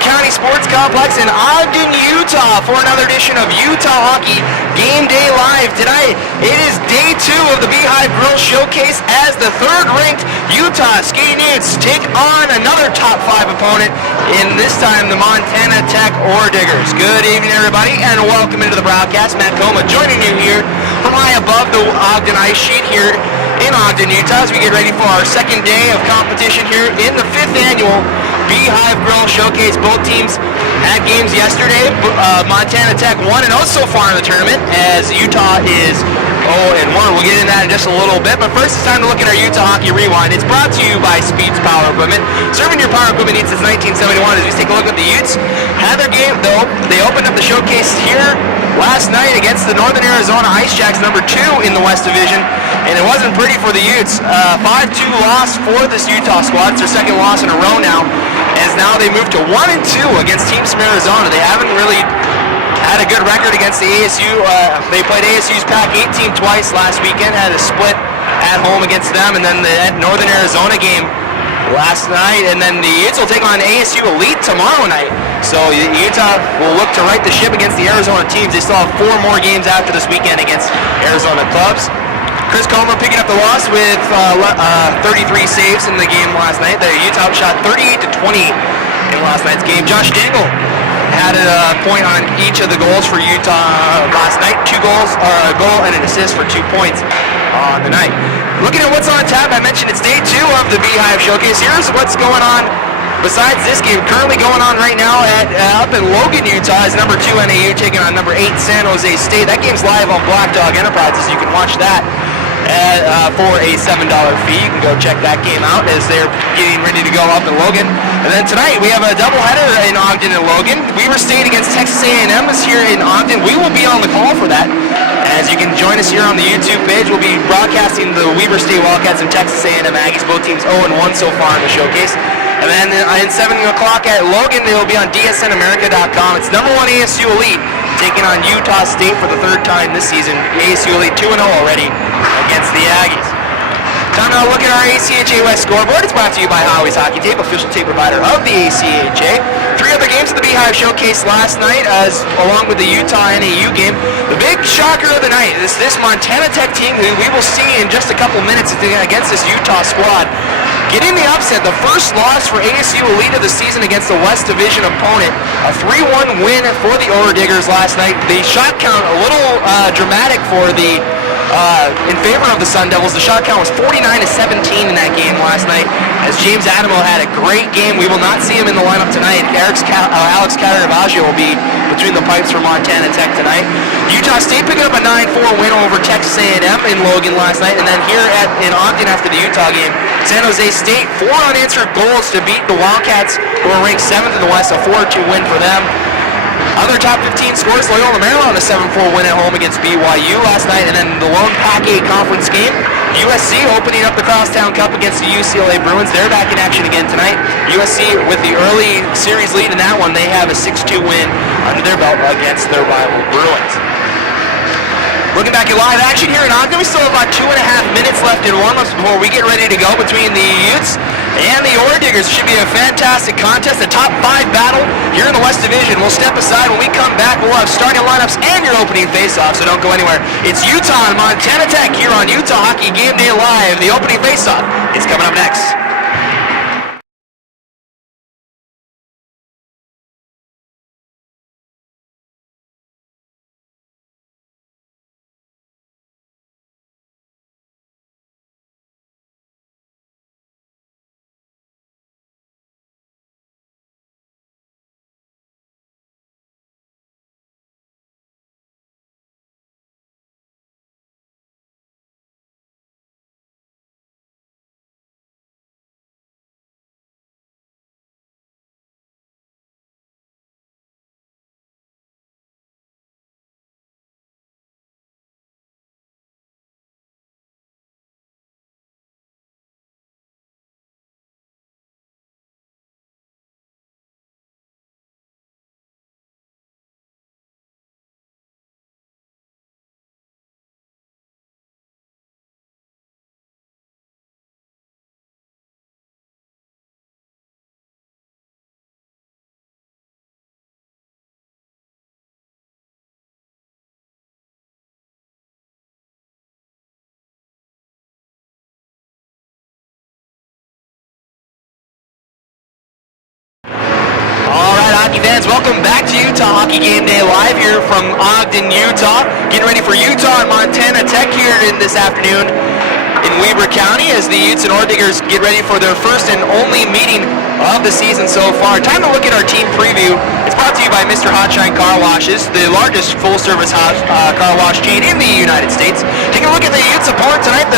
County Sports Complex in Ogden, Utah for another edition of Utah Hockey Game Day Live. Tonight, it is day 2 of the Beehive Showcase as the third-ranked Utah Skating Utes take on another top 5 opponent, in this time the Montana Tech Ore Diggers. Good evening, everybody, and welcome into the broadcast. Matt Coma joining you here from high above the Ogden ice sheet here in Ogden, Utah, as we get ready for our second day of competition here in the 5th annual Beehive Showcase. Both teams had games yesterday. Montana Tech 1-0 so far in the tournament, as Utah is 0-1. We'll get into that in just a little bit, but first it's time to look at our Utah Hockey Rewind. It's brought to you by Speed's Power Equipment. Serving your power equipment needs since 1971. As we take a look at the Utes, had their game, though, they opened up the showcase here last night against the Northern Arizona Ice Jacks, number 2 in the West Division, and it wasn't pretty for the Utes. 5-2 loss for this Utah squad. It's their second loss in a row now, as now they move to 1-2 against teams from Arizona. They haven't really had a good record against the ASU. They played ASU's Pac-8 team twice last weekend, had a split at home against them, and then the Northern Arizona game last night, and then the Utes will take on ASU Elite tomorrow night. So Utah will look to right the ship against the Arizona teams. They still have 4 more games after this weekend against Arizona clubs. Chris Comer picking up the loss with 33 saves in the game last night. The Utah shot 38-20 in last night's game. Josh Dangle had a point on each of the goals for Utah last night. 2 goals, or a goal and an assist for 2 points on the night. Looking at what's on tap, I mentioned it's day 2 of the Beehive Showcase. Here's what's going on besides this game. Currently going on right now up in Logan, Utah, is number 2 NAU taking on number 8 San Jose State. That game's live on Black Dog Enterprises. You can watch that for a $7 fee. You can go check that game out as they're getting ready to go up in Logan. And then tonight we have a doubleheader in Ogden and Logan. Weber State against Texas A&M is here in Ogden. We will be on the call for that. As you can join us here on the YouTube page, we'll be broadcasting the Weber State Wildcats and Texas A&M Aggies, both teams 0-1 so far in the showcase. And then at 7 o'clock at Logan, they will be on DSNAmerica.com. It's number 1 ASU Elite taking on Utah State for the 3rd time this season. ASU Elite 2-0 already against the Aggies. Time to look at our ACHA West scoreboard. It's brought to you by Howie's Hockey Tape, official tape provider of the ACHA. 3 other games of the Beehive Showcase last night, along with the Utah NAU game. The big shocker of the night is this Montana Tech team, who we will see in just a couple minutes against this Utah squad, getting the upset, the first loss for ASU Elite of the season against the West Division opponent. A 3-1 win for the Ore Diggers last night. The shot count a little dramatic for the in favor of the Sun Devils. The shot count was 49-17 in that game last night, as James Adamo had a great game. We will not see him in the lineup tonight. Alex Cataravaggio will be between the pipes for Montana Tech tonight. Utah State picking up a 9-4 win over Texas A&M in Logan last night, and then here in Ogden after the Utah game, San Jose State 4 unanswered goals to beat the Wildcats, who are ranked 7th in the West. A 4-2 win for them. Other top 15 scores, Loyola Maryland a 7-4 win at home against BYU last night, and then the lone Pac-8 conference game, USC opening up the Crosstown Cup against the UCLA Bruins. They're back in action again tonight. USC with the early series lead in that one, they have a 6-2 win under their belt against their rival Bruins. Looking back at live action here in Ogden, we still have about 2.5 minutes left in warm-ups before we get ready to go between the Utes and the Ore Diggers. It should be a fantastic contest, a top 5 battle here in the West Division. We'll step aside. When we come back, we'll have starting lineups and your opening face-off, so don't go anywhere. It's Utah and Montana Tech here on Utah Hockey Game Day Live. The opening face-off is coming up next. Utah Hockey Game Day live here from Ogden, Utah. Getting ready for Utah and Montana Tech here in this afternoon in Weber County as the Utes and Orediggers get ready for their first and only meeting of the season so far. Time to look at our team preview. It's brought to you by Mr. Hotshine Car Washes, the largest full-service car wash chain in the United States. Taking a look at the Utes opponent tonight,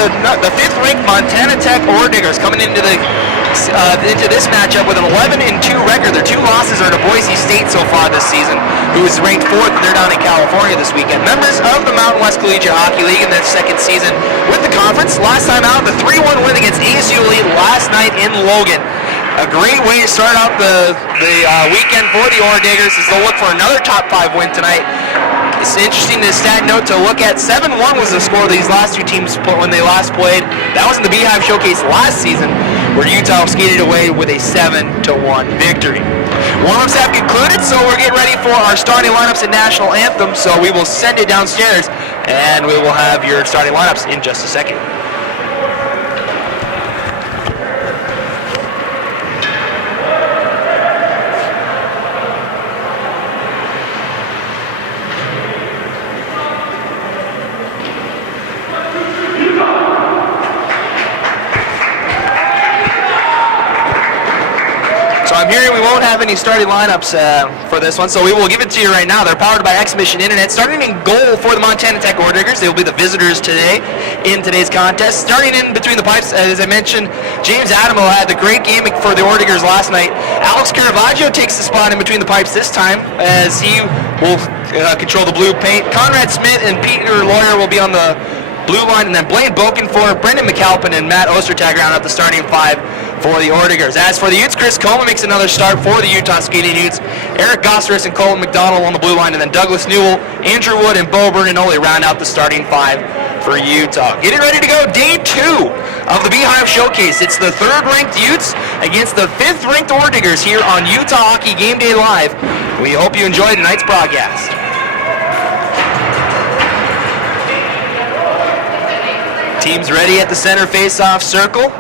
the fifth-ranked Montana Tech Orediggers coming into this matchup with an 11-2 record. Their two losses are to Boise State so far this season, who is ranked 4th. They're down in California this weekend. Members of the Mountain West Collegiate Hockey League in their second season with the conference. Last time out, the 3-1 win against ASU Elite last night in Logan. A great way to start out the weekend for the Orediggers as they'll look for another top 5 win tonight. It's interesting to stat note to look at. 7-1 was the score these last two teams when they last played. That was in the Beehive Showcase last season, where Utah skated away with a 7-1 victory. Warm-ups have concluded, so we're getting ready for our starting lineups and national anthem. So we will send it downstairs, and we will have your starting lineups in just a second. I'm hearing we won't have any starting lineups for this one, so we will give it to you right now. They're powered by X-Mission Internet. Starting in goal for the Montana Tech Orediggers, they will be the visitors today in today's contest. Starting in between the pipes, as I mentioned, James Adamo had the great game for the Orediggers last night. Alex Caravaggio takes the spot in between the pipes this time, as he will control the blue paint. Conrad Smith and Peter Lawyer will be on the blue line, and then Blaine Bokenfor, Brendan McAlpin, and Matt Ostertag round out the starting 5 for the Orediggers. As for the Utes, Chris Coleman makes another start for the Utah Skating Utes. Eric Gosseris and Colton McDonald on the blue line, and then Douglas Newell, Andrew Wood, and Bo Bernanoli round out the starting 5 for Utah. Getting ready to go day 2 of the Beehive Showcase. It's the 3rd-ranked Utes against the 5th-ranked Orediggers here on Utah Hockey Game Day Live. We hope you enjoy tonight's broadcast. Teams ready at the center face-off circle.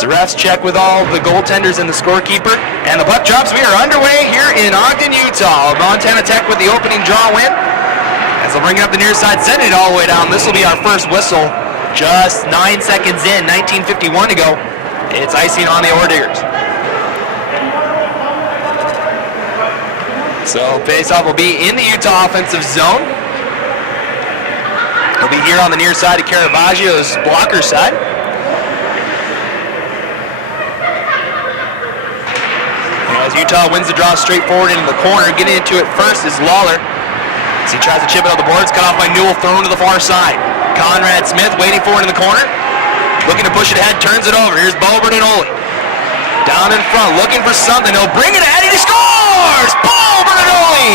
The refs check with all the goaltenders and the scorekeeper. And the puck drops. We are underway here in Ogden, Utah. Montana Tech with the opening draw win. As they'll bring it up the near side, send it all the way down. This will be our first whistle. Just 9 seconds in, 19:51 to go. It's icing on the Orediggers. So face-off will be in the Utah offensive zone. He'll be here on the near side of Caravaggio's blocker side. As Utah wins the draw straight forward into the corner, getting into it first is Lawler. As he tries to chip it on the boards, cut off by Newell, thrown to the far side. Conrad Smith waiting for it in the corner. Looking to push it ahead, turns it over. Here's Bo Bernanoli. Down in front, looking for something. He'll bring it ahead, he scores! Bo Bernanoli!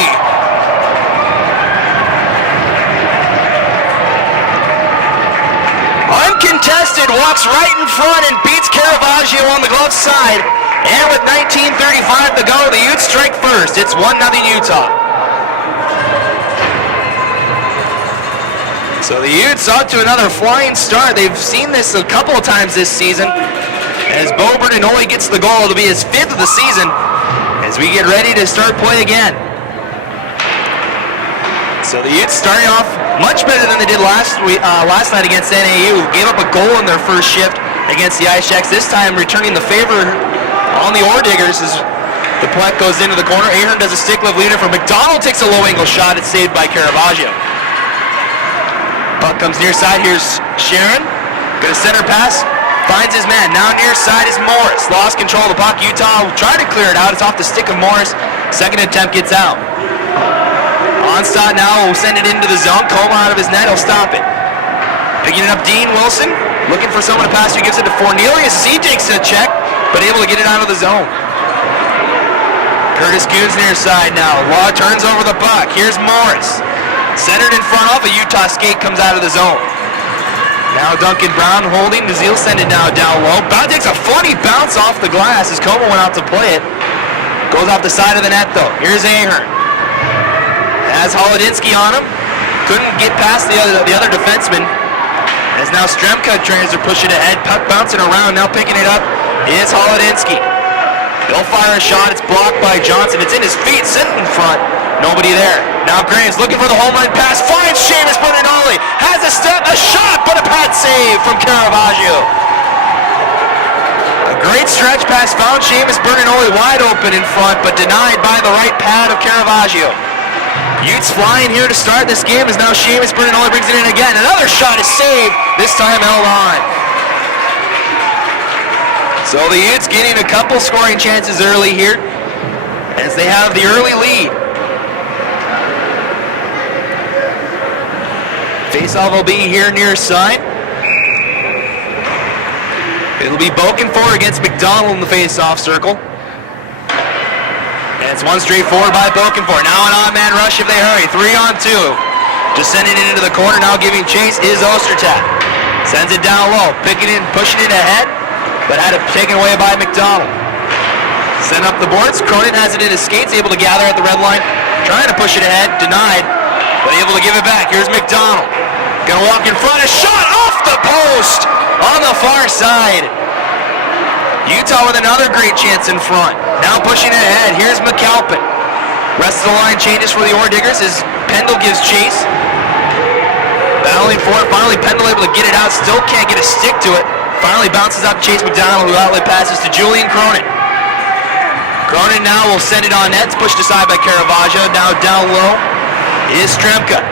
Uncontested, walks right in front and beats Caravaggio on the glove side. And with 19:35 to go, the Utes strike first. It's 1-0 Utah. So the Utes out to another flying start. They've seen this a couple of times this season. As Bo Bernanoli gets the goal, it'll be his 5th of the season as we get ready to start play again. So the Utes starting off much better than they did last night against NAU. Gave up a goal in their first shift against the Ice Jacks. This time returning the favor on the Orediggers as the puck goes into the corner. Ahern does a stick lift leader for McDonald, takes a low angle shot. It's saved by Caravaggio. Puck comes near side. Here's Sharon. Got a center pass. Finds his man. Now near side is Morris. Lost control of the puck. Utah trying to clear it out. It's off the stick of Morris. Second attempt gets out. Onstad now will send it into the zone. Coleman out of his net. He'll stop it. Picking it up, Dean Wilson. Looking for someone to pass. He gives it to Fornelius. He takes a check, but able to get it out of the zone. Curtis Goons near side now. Law turns over the puck. Here's Morris. Centered in front of a Utah skate comes out of the zone. Now Duncan Brown holding. He'll send it now down low. Brown takes a funny bounce off the glass as Coleman went out to play it. Goes off the side of the net though. Here's Ahern. Has Holodinsky on him. Couldn't get past the other defenseman. As now Stremka tries to push it ahead. Puck bouncing around. Now picking it up is Holodinsky. He'll fire a shot. It's blocked by Johnson. It's in his feet, sitting in front. Nobody there. Now Graves looking for the home run pass. Finds Seamus Bernardoli. Has a step, a shot, but a pad save from Caravaggio. A great stretch pass found Seamus Bernardoli wide open in front, but denied by the right pad of Caravaggio. Utes flying here to start this game as now Seamus Bernardoli brings it in again. Another shot is saved. This time held on. So the Utes getting a couple scoring chances early here as they have the early lead. Faceoff will be here near side. It'll be Boken for against McDonald in the faceoff circle. And it's one straight forward by Boken for. Now an on-man rush if they hurry. 3-on-2. Just sending it into the corner. Now giving chase is Ostertag. Sends it down low. Picking it, pushing it ahead. But had it taken away by McDonald. Sent up the boards. Cronin has it in his skates, able to gather at the red line. Trying to push it ahead, denied, but able to give it back. Here's McDonald. Gonna walk in front, a shot off the post on the far side. Utah with another great chance in front. Now pushing it ahead. Here's McAlpin. Rest of the line changes for the Ore Diggers as Pendle gives chase. Battling for it. Finally Pendle able to get it out. Still can't get a stick to it. Finally bounces out to Chase McDonald, who outlet passes to Julian Cronin. Cronin now will send it on net. It's pushed aside by Caravaggio. Now down low is Stremka.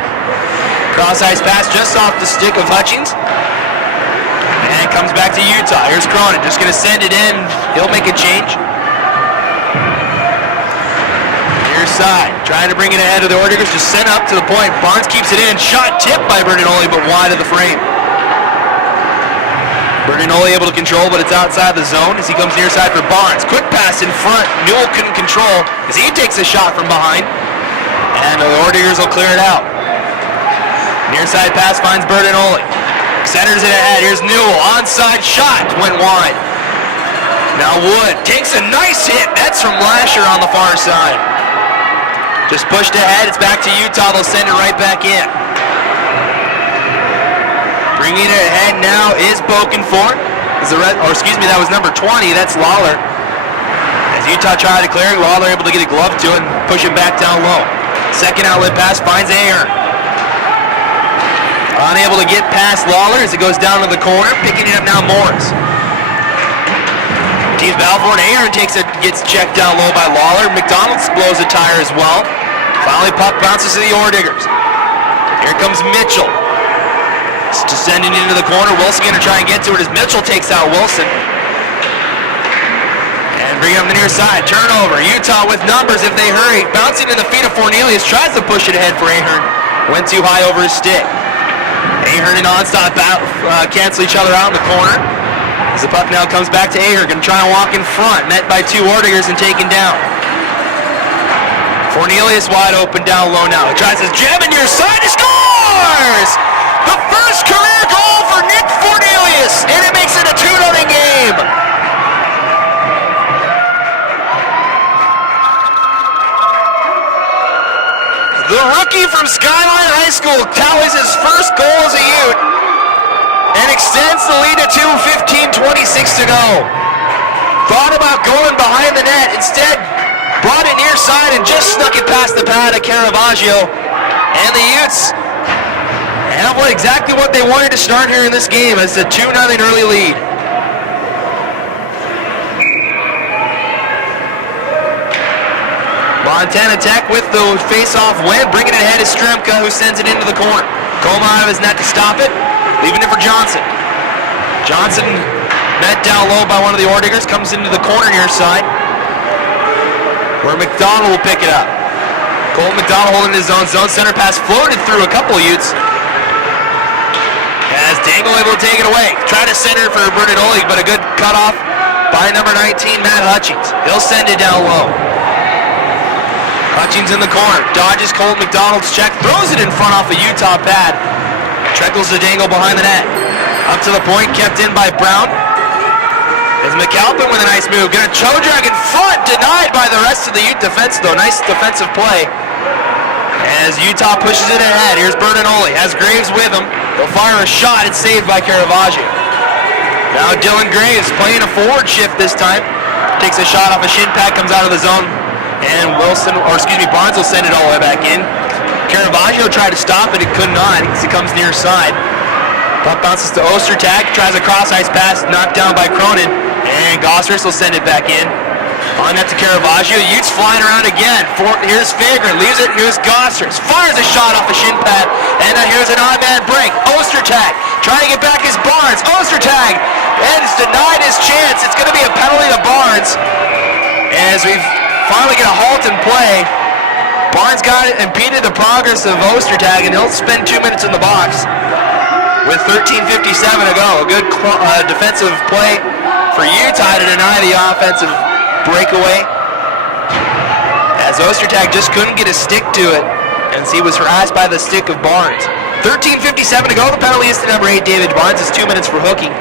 Cross-ice pass just off the stick of Hutchings. And it comes back to Utah. Here's Cronin. Just going to send it in. He'll make a change. Near side. Trying to bring it ahead of the Ore Diggers. Just sent up to the point. Barnes keeps it in. Shot tipped by Bernardoli, but wide of the frame. Bernardoli able to control, but it's outside the zone as he comes near side for Barnes. Quick pass in front. Newell couldn't control as he takes a shot from behind. And the Ore Diggers will clear it out. Near side pass finds Bernardoli. Centers it ahead. Here's Newell. Onside shot. Went wide. Now Wood takes a nice hit. That's from Lasher on the far side. Just pushed ahead. It's back to Utah. They'll send it right back in. Bringing it ahead now is Boken for. That was number 20. That's Lawler. As Utah tried to clear it, Lawler able to get a glove to it and push it back down low. Second outlet pass finds Ahern. Unable to get past Lawler as it goes down to the corner. Picking it up now Morris. Teams Balfour and Ahern gets checked down low by Lawler. McDonald blows a tire as well. Finally puck bounces to the Ore Diggers. Here comes Mitchell. Just sending it into the corner. Wilson going to try and get to it as Mitchell takes out Wilson. And bring it up the near side. Turnover. Utah with numbers if they hurry. Bouncing to the feet of Fornelius. Tries to push it ahead for Ahern. Went too high over his stick. Ahern and Onstad cancel each other out in the corner. As the puck now comes back to Ahern. Going to try and walk in front. Met by two Ore Diggers and taken down. Fornelius wide open down low now. He tries his jab in near side. He scores! The first career goal for Nick Fornelius, and it makes it a 2-0 game. The rookie from Skyline High School tallies his first goal as a Ute and extends the lead to 2:15:26 to go. Thought about going behind the net, instead brought it near side and just snuck it past the pad of Caravaggio, and the Utes have exactly what they wanted to start here in this game as a 2-0 early lead. Montana Tech with the face-off win, bringing it ahead is Stremka, who sends it into the corner. Coleman out of his net to stop it, leaving it for Johnson. Johnson met down low by one of the Ore Diggers, comes into the corner near side, where McDonald will pick it up. Cole McDonald holding his zone center pass, floated through a couple of Utes. As Dangle able to take it away. Try to center for Bernardoli, but a good cutoff by number 19, Matt Hutchings. He'll send it down low. Hutchings in the corner. Dodges Colt McDonald's check. Throws it in front off a Utah pad. Trickles to Dangle behind the net. Up to the point, kept in by Brown. As McAlpin with a nice move. Gonna chow drag in front. Denied by the rest of the Ute defense, though. Nice defensive play. As Utah pushes it ahead. Here's Bernardoli. Has Graves with him. They'll fire a shot. It's saved by Caravaggio. Now Dylan Graves playing a forward shift this time. takes a shot off a shin pad, comes out of the zone, and Barnes will send it all the way back in. Caravaggio tried to stop it, could not, as he comes near side. Puck bounces to Ostertag, tries a cross-ice pass, knocked down by Cronin, and Gossers will send it back in. On that to Caravaggio, Utes flying around again. Here's Fager'n, leaves it, here's Gossers, fires a shot off the shin pad, and then here's an odd man break. Ostertag trying to get back his Barnes. Ostertag has denied his chance. It's going to be a penalty to Barnes as we finally get a halt in play. Barnes got it, impeded the progress of Ostertag, and he'll spend 2 minutes in the box with 13:57 to go. A good defensive play for Utah to deny the offensive breakaway, as Ostertag just couldn't get a stick to it, and he was harassed by the stick of Barnes. 13:57 to go. The penalty is to number 8, David Barnes. It's 2 minutes for hooking.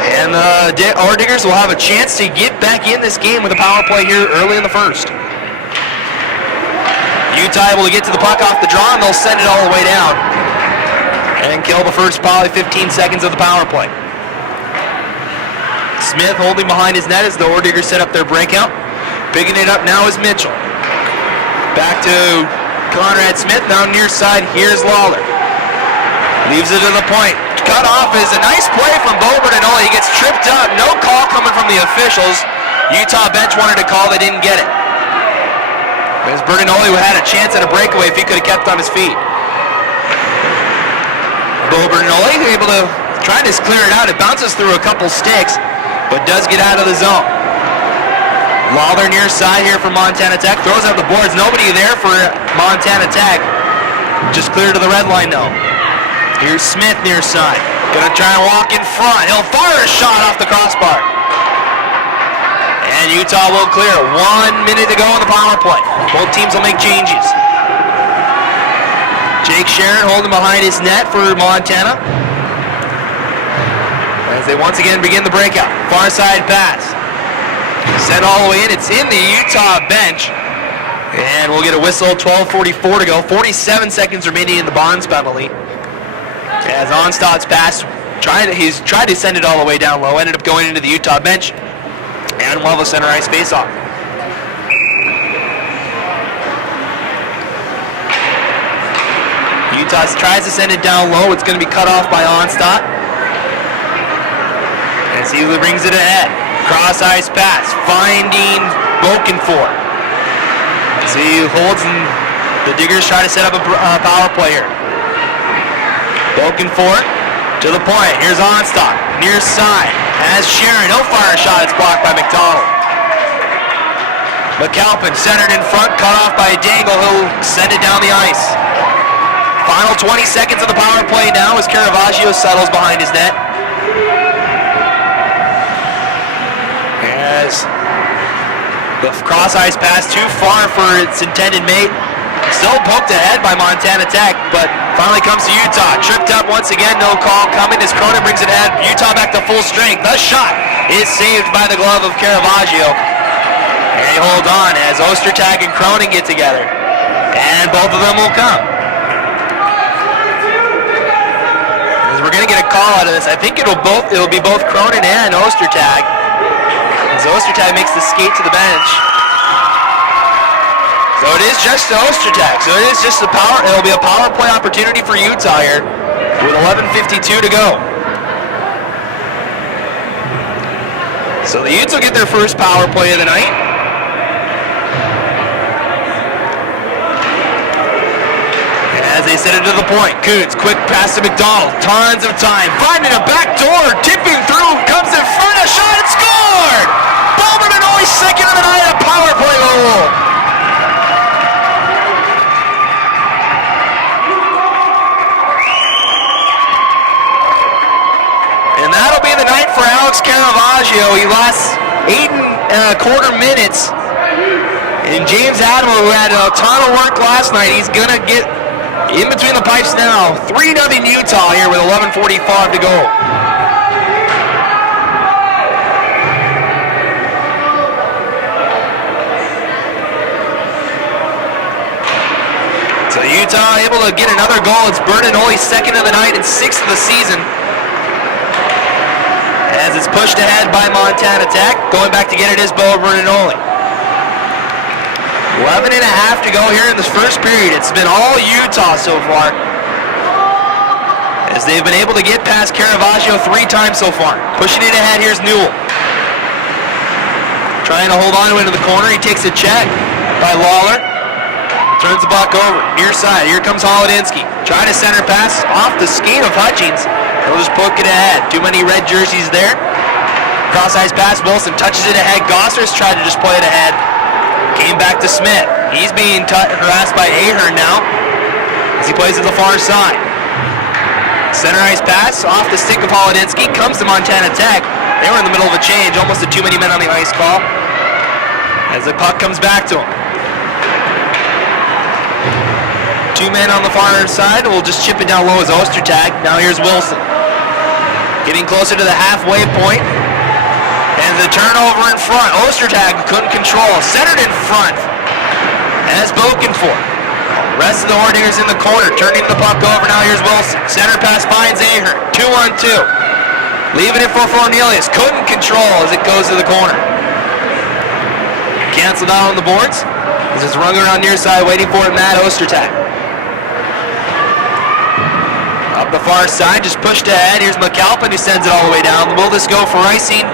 And our Diggers will have a chance to get back in this game with a power play here early in the first. Utah able to get to the puck off the draw, and they'll send it all the way down and kill the first probably 15 seconds of the power play. Smith holding behind his net as the Diggers set up their breakout. Picking it up now is Mitchell. Back to Conrad Smith, now near side. Here's Lawler. Leaves it to the point. Cut off is a nice play from Bo Bertinoli. He gets tripped up. No call coming from the officials. Utah bench wanted to call. They didn't get it. As Bertinoli had a chance at a breakaway if he could have kept on his feet. Bo Bertinoli able to try to clear it out. It bounces through a couple sticks, but does get out of the zone. Lawler near side here for Montana Tech. Throws out the boards. Nobody there for Montana Tech. Just clear to the red line though. Here's Smith near side. Gonna try and walk in front. He'll fire a shot off the crossbar. And Utah will clear. 1 minute to go on the power play. Both teams will make changes. Jake Sharon holding behind his net for Montana, as they once again begin the breakout. Far side pass. Sent all the way in. It's in the Utah bench. And we'll get a whistle. 12:44 to go. 47 seconds remaining in the Barnes penalty. As Onstad's pass, he's tried to send it all the way down low. Ended up going into the Utah bench. And we'll have a center ice face-off. Utah tries to send it down low. It's going to be cut off by Onstad. As he brings it ahead. Cross ice pass. Finding Bokenford. As he holds, and the Diggers try to set up a power play here. Bokenford to the point. Here's Onstad. Near side. Has Sharon. He'll fire a shot. It's blocked by McDonald. McAlpin centered in front. Cut off by Dangle. He'll send it down the ice. Final 20 seconds of the power play now as Caravaggio settles behind his net. As the cross ice pass too far for its intended mate. Still poked ahead by Montana Tech, but finally comes to Utah. Tripped up once again, no call coming as Cronin brings it ahead. Utah back to full strength. The shot is saved by the glove of Caravaggio. And they hold on as Ostertag and Cronin get together. And both of them will come. As we're going to get a call out of this. I think it'll be both Cronin and Ostertag. As Ostertag makes the skate to the bench. So it is just Ostertag. So it is just it'll be a power play opportunity for Utah here with 11:52 to go. So the Utes will get their first power play of the night. And as they set it to the point, Kuntz, quick pass to McDonald, tons of time, finding a back door, tipping through, comes in front, a shot, and scored! Bowman and only second of the night, a power play goal. And that'll be the night for Alex Caravaggio. He lost 8.25 minutes. And James Adamo, who had a ton of work last night, he's going to get in between the pipes now. 3-0 Utah here with 11:45 to go. So Utah able to get another goal. It's Bertinoli's second of the night and 6th of the season. As it's pushed ahead by Montana Tech. Going back to get it is Bo Bernanoli. 11 and a half to go here in this first period. It's been all Utah so far, as they've been able to get past Caravaggio 3 times so far. Pushing it ahead, here's Newell. Trying to hold on to it into the corner. He takes a check by Lawler. Turns the puck over. Near side, here comes Holodinsky. Trying to center pass off the skate of Hutchings. He'll just poke it ahead. Too many red jerseys there. Cross-ice pass, Wilson touches it ahead. Gossers tried to just play it ahead. Came back to Smith. He's being harassed by Ahern now as he plays at the far side. Center ice pass off the stick of Holodinsky. Comes to Montana Tech. They were in the middle of a change. Almost a too many men on the ice call. As the puck comes back to him. 2 men on the far side. We'll just chip it down low as Ostertag. Now here's Wilson. Getting closer to the halfway point. And the turnover in front. Ostertag couldn't control. Centered in front. As Boken for. Rest of the Ordingers in the corner. Turning the puck over. Now here's Wilson. Center pass finds Ahern. 2-on-2. Leaving it for Cornelius. Couldn't control as it goes to the corner. Canceled out on the boards. This is Runger on near side waiting for it. Matt Ostertag. Up the far side. Just pushed ahead. Here's McAlpin who sends it all the way down. Will this go for icing?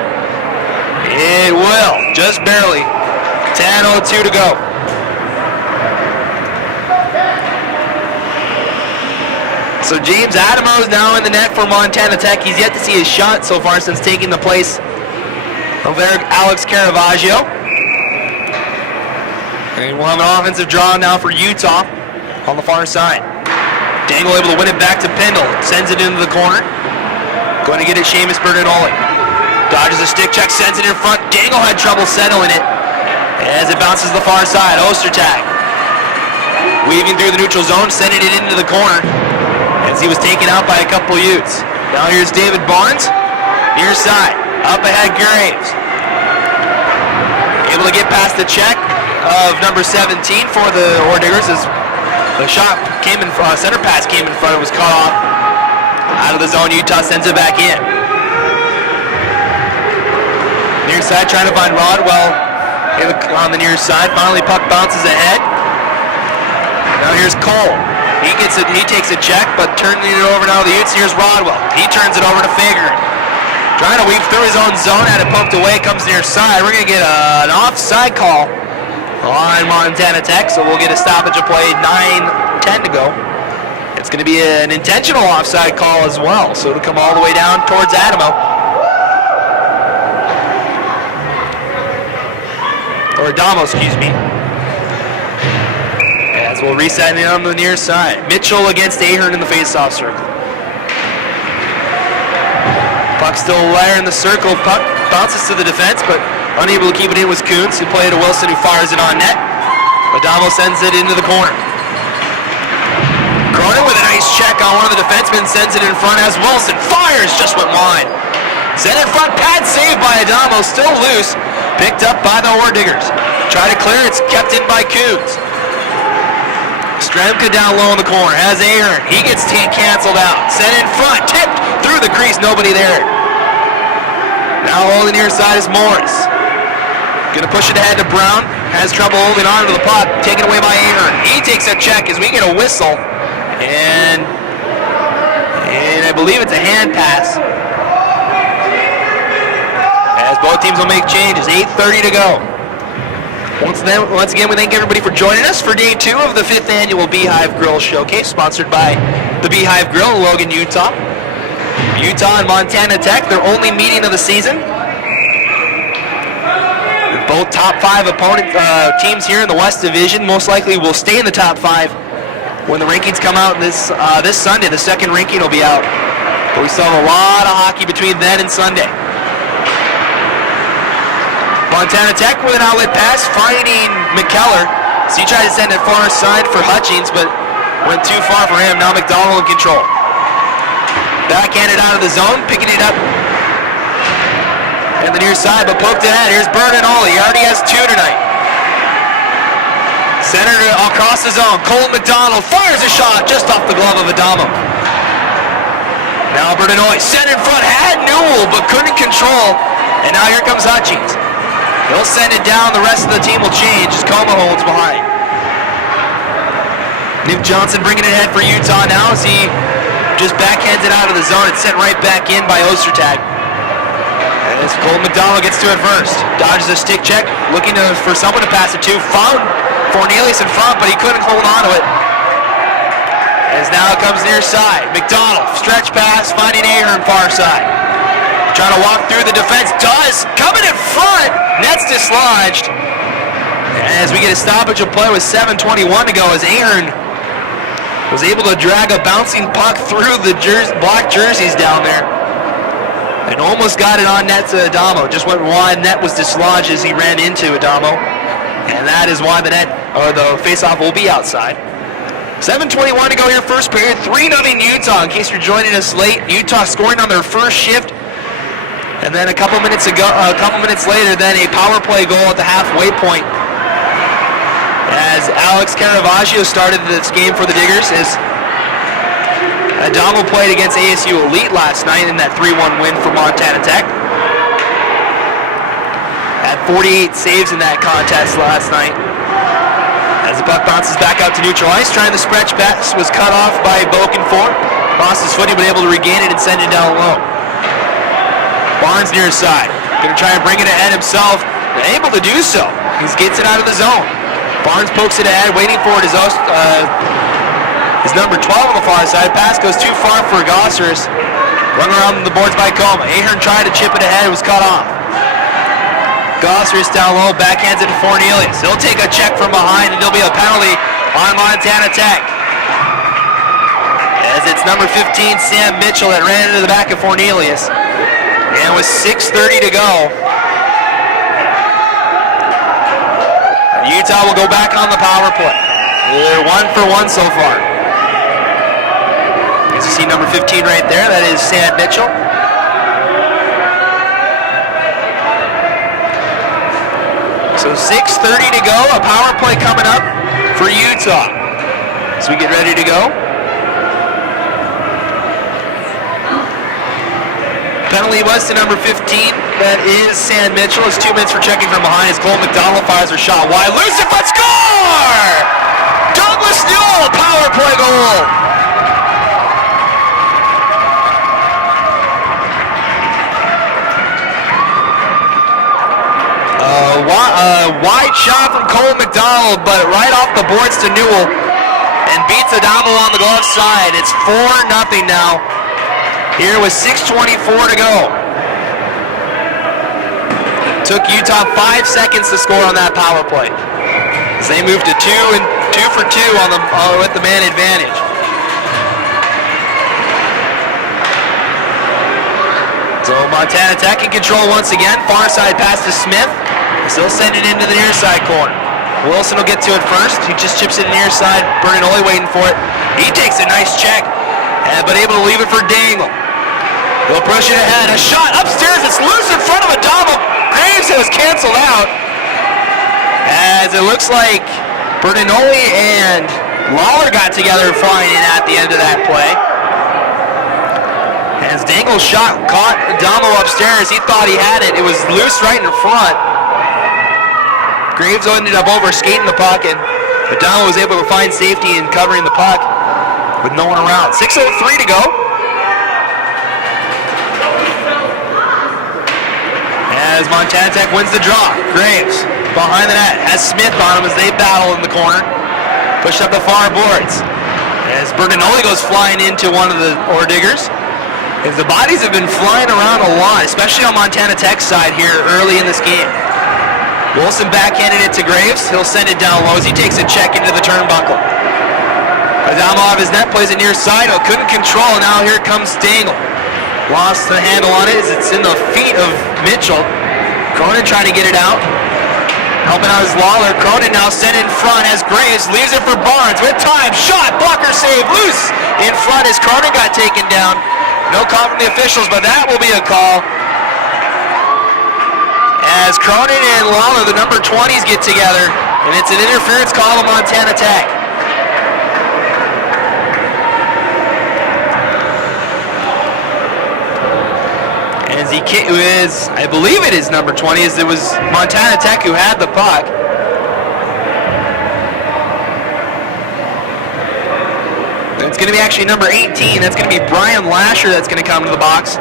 It will, just barely. 10:02 to go. So James Adamo is now in the net for Montana Tech. He's yet to see his shot so far since taking the place of Alex Caravaggio. And we'll have an offensive draw now for Utah on the far side. Dangle able to win it back to Pendle. Sends it into the corner. Going to get it Seamus Bernanoli. Dodges a stick check, sends it in front. Dangle had trouble settling it as it bounces the far side. Ostertag weaving through the neutral zone, sending it into the corner as he was taken out by a couple Utes. Now here's David Barnes, near side. Up ahead, Graves. Able to get past the check of number 17 for the Ordiggers as the shot came in front, center pass came in front, it was cut off. Out of the zone, Utah sends it back in. Near side trying to find Rodwell on the near side. Finally puck bounces ahead. Now here's Cole. He takes a check, but turning it over now to the Utes. Here's Rodwell. He turns it over to Fager. Trying to weave through his own zone, had it poked away, comes near side. We're gonna get an offside call on Montana Tech, so we'll get a stoppage of play. 9:10 to go. It's gonna be an intentional offside call as well, so it'll come all the way down towards Adamo. Or Adamo, excuse me. As we'll reset it on the near side. Mitchell against Ahern in the face-off circle. Puck still there in the circle. Puck bounces to the defense, but unable to keep it in was Kuntz, who played to Wilson, who fires it on net. Adamo sends it into the corner. Cronin with a nice check on one of the defensemen, sends it in front as Wilson fires, just went wide. Sent in front, pad save by Adamo, still loose. Picked up by the Ordiggers. Try to clear, it's kept in by Kuntz. Stremka down low in the corner, has Ahern. He gets canceled out. Sent in front, tipped through the crease, nobody there. Now on the near side is Morris. Gonna push it ahead to Brown. Has trouble holding on to the puck. Taken away by Ahern. He takes a check as we get a whistle. And I believe it's a hand pass. As both teams will make changes. 8:30 to go. Once again, we thank everybody for joining us for day 2 of the 5th annual Beehive Grill Showcase, sponsored by the Beehive Grill in Logan, Utah. Utah and Montana Tech, their only meeting of the season. Both top 5 opponent teams here in the West Division most likely will stay in the top 5 when the rankings come out this Sunday. The second ranking will be out. But we still have a lot of hockey between then and Sunday. Montana Tech with an outlet pass, finding McKellar. So he tried to send it far side for Hutchings, but went too far for him. Now McDonald in control. Backhanded out of the zone, picking it up at the near side, but poked it out. Here's Bernanoli. He already has 2 tonight. Centered across the zone. Cole McDonald fires a shot just off the glove of Adamo. Now Berninoy sent in front, had Newell, but couldn't control. And now here comes Hutchings. He'll send it down, the rest of the team will change as Coma holds behind. Nick Johnson bringing it ahead for Utah now as he just backhands it out of the zone. It's sent right back in by Ostertag. As Colton McDonald gets to it first. Dodges a stick check, looking for someone to pass it to. Found Cornelius in front, but he couldn't hold on to it. As now it comes near side. McDonald, stretch pass, finding Ahern far side. Trying to walk through the defense, does. Coming in front, net's dislodged. As we get a stoppage of play with 7:21 to go, as Ahern was able to drag a bouncing puck through the black jerseys down there. And almost got it on net to Adamo. Just went wide, net was dislodged as he ran into Adamo. And that is why the net, or the faceoff, will be outside. 7:21 to go here, first period. 3-0 Utah, in case you're joining us late. Utah scoring on their first shift. And then a couple minutes later, then a power play goal at the halfway point. As Alex Caravaggio started this game for the Diggers, as Adamo played against ASU Elite last night in that 3-1 win for Montana Tech. Had 48 saves in that contest last night. As the puck bounces back out to neutral ice, trying to stretch back, was cut off by Bokenfour. Lost his footing, but able to regain it and send it down low. Barnes near his side. Going to try and bring it ahead himself. Able to do so. He gets it out of the zone. Barnes pokes it ahead, waiting for it. His number 12 on the far side. Pass goes too far for Gossers. Run around the boards by Coma. Ahern tried to chip it ahead. It was cut off. Gossers down low. Backhands it to Cornelius. He'll take a check from behind, and there'll be a penalty on Montana Tech. As it's number 15, Sam Mitchell, that ran into the back of Cornelius. And with 6:30 to go, Utah will go back on the power play. They're 1 for 1 so far. As you see number 15 right there, that is Sam Mitchell. So 6:30 to go, a power play coming up for Utah. As we get ready to go. Penalty was to number 15. That is Sam Mitchell. It's 2 minutes for checking from behind as Cole McDonald fires her shot wide. Loose it, but score! Douglas Newell, power play goal. Wide shot from Cole McDonald, but right off the boards to Newell and beats Adamo on the glove side. It's 4-0 now. Here with 6:24 to go. Took Utah 5 seconds to score on that power play. As they moved to 2 for 2 on the with the man advantage. So Montana Tech in control once again. Far side pass to Smith. Still send it into the near side corner. Wilson will get to it first. He just chips it near side. Berninoy waiting for it. He takes a nice check, but able to leave it for Dangle. He'll push it ahead. A shot upstairs. It's loose in front of Adamo. Graves has canceled out. As it looks like Berninoy and Lawler got together flying in at the end of that play. As Dangle's shot caught Adamo upstairs, he thought he had it. It was loose right in front. Graves ended up over skating the puck, and Adamo was able to find safety in covering the puck with no one around. 6:03 to go. As Montana Tech wins the draw. Graves behind the net has Smith on him as they battle in the corner. Pushed up the far boards. As Berninoy goes flying into one of the Diggers. As the bodies have been flying around a lot, especially on Montana Tech's side here early in this game. Wilson backhanded it to Graves. He'll send it down low as he takes a check into the turnbuckle. Adamo off his net, plays it near side. Oh, couldn't control. Now here comes Dangle. Lost the handle on it as it's in the feet of Mitchell. Cronin trying to get it out. Helping out is Lawler. Cronin now sent in front as Graves leaves it for Barnes with time. Shot, blocker save, loose in front as Cronin got taken down. No call from the officials, but that will be a call. As Cronin and Lawler, the number 20s, get together, and it's an interference call of Montana Tech. I believe it is number 20, as it was Montana Tech who had the puck. It's going to be actually number 18. That's going to be Brian Lasher that's going to come to the box.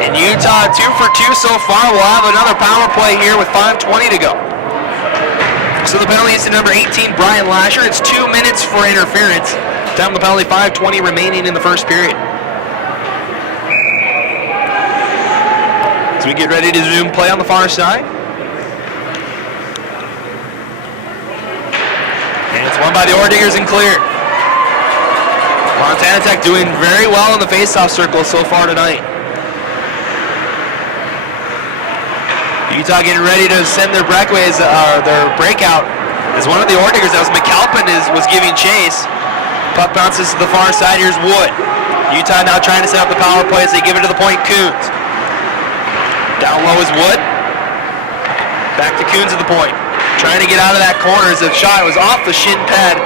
And Utah 2 for 2 so far. We'll have another power play here with 5:20 to go. So the penalty is to number 18, Brian Lasher. It's 2 minutes for interference. Down the penalty, 5:20 remaining in the first period. So we get ready to resume play on the far side. And it's won by the Orediggers and cleared. Montana Tech doing very well in the face-off circle so far tonight. Utah getting ready to send their breakaways, their breakout. As one of the Orediggers, that was McAlpin, was giving chase. Puck bounces to the far side. Here's Wood. Utah now trying to set up the power play as they give it to the point. Coons. Down low is Wood. Back to Coons at the point. Trying to get out of that corner as the shot was off the shin pad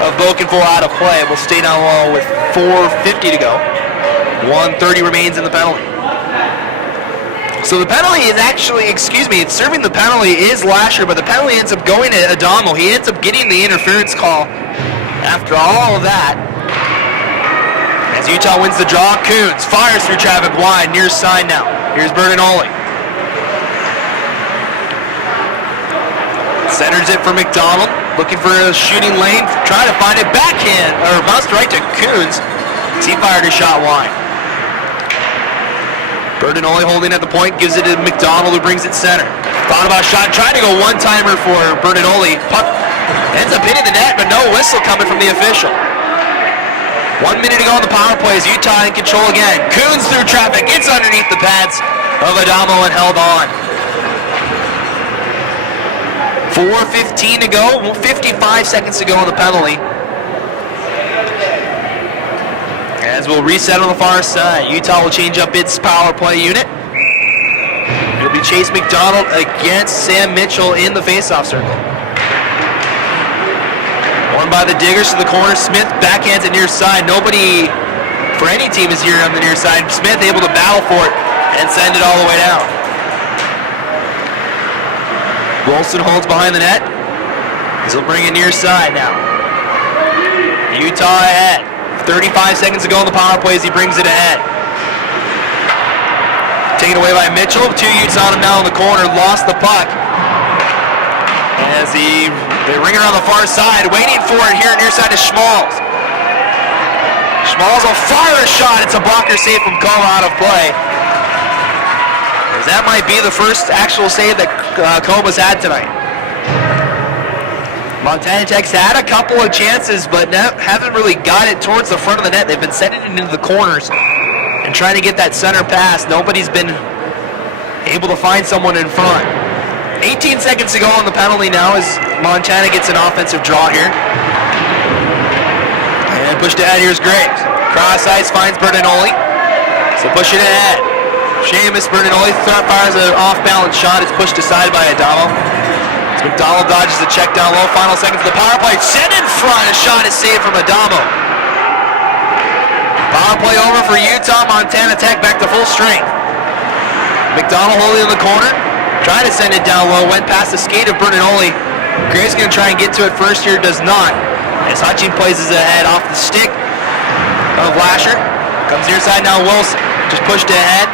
of Bokenful out of play. Will stay down low with 4:50 to go. 1:30 remains in the penalty. So the penalty is actually, it's serving the penalty is Lasher, but the penalty ends up going to Adamo. He ends up getting the interference call after all of that. As Utah wins the draw, Coons fires through traffic wide, near side now. Here's Bertinoli. Centers it for McDonald, looking for a shooting lane, trying to find it backhand, or bounced right to Coons. He fired a shot wide. Bertinoli holding at the point, gives it to McDonald, who brings it center. Thought about a shot, trying to go one-timer for Bertinoli. Puck ends up hitting the net, but no whistle coming from the official. 1 minute to go on the power play as Utah in control again. Coons through traffic, gets underneath the pads of Adamo and held on. 4:15 to go, 55 seconds to go on the penalty. As we'll reset on the far side, Utah will change up its power play unit. It'll be Chase McDonald against Sam Mitchell in the faceoff circle. Won by the Diggers to the corner. Smith backhands it near side. Nobody for any team is here on the near side. Smith able to battle for it and send it all the way down. Wilson holds behind the net. He'll bring it near side now. Utah ahead. 35 seconds to go on the power play as he brings it ahead. Taken away by Mitchell. 2 Utes on him now in the corner. Lost the puck. As they ring it around the far side. Waiting for it here near side to Schmalz. Schmalz will fire a shot. It's a blocker save from Coma out of play. As that might be the first actual save that Coma's had tonight. Montana Tech's had a couple of chances, but haven't really got it towards the front of the net. They've been sending it into the corners and trying to get that center pass. Nobody's been able to find someone in front. 18 seconds to go on the penalty now as Montana gets an offensive draw here. And pushed ahead, here's Graves. Cross ice finds Bertinoli. So push it ahead. Seamus Bertinoli fires an off-balance shot. It's pushed aside by Adamo. McDonald dodges the check down low. Final seconds of the power play. Sent in front. A shot is saved from Adamo. Power play over for Utah. Montana Tech back to full strength. McDonald holding in the corner. Trying to send it down low. Went past the skate of Bertinoli. Graves going to try and get to it first here. Does not. As Hutching places ahead off the stick of Lasher. Comes near side now. Wilson. Just pushed ahead.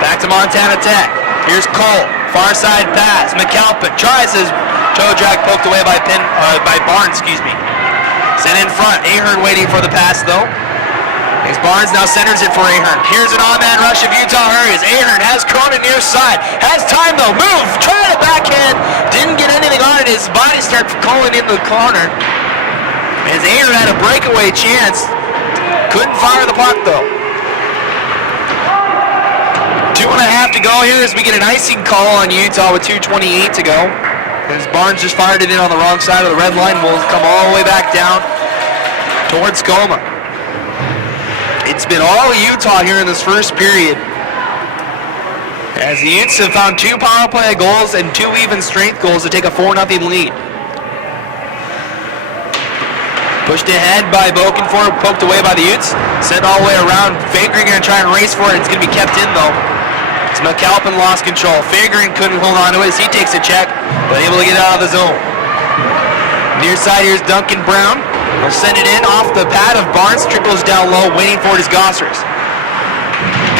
Back to Montana Tech. Here's Cole. Far side pass. McAlpin tries his toe drag, poked away by Barnes, Sent in front. Ahern waiting for the pass though. As Barnes now centers it for Ahern. Here's an on-man rush of Utah hurries. Ahern has Cronin near side. Has time though. Move. Try to backhand. Didn't get anything on it. His body starts calling in the corner. As Ahern had a breakaway chance. Couldn't fire the puck though. 2.5 to go here as we get an icing call on Utah with 2:28 to go. As Barnes just fired it in on the wrong side of the red line, will come all the way back down towards Coma. It's been all Utah here in this first period. As the Utes have found 2 power play goals and 2 even strength goals to take a 4-0 lead. Pushed ahead by Bokenford, poked away by the Utes. Sent all the way around. Fagrin going to try and race for it. It's going to be kept in though. It's McAlpin lost control. Fagrin couldn't hold on to it as he takes a check, but able to get out of the zone. Near side, here's Duncan Brown. He'll send it in off the pad of Barnes. Trickles down low, waiting for it is Gossers.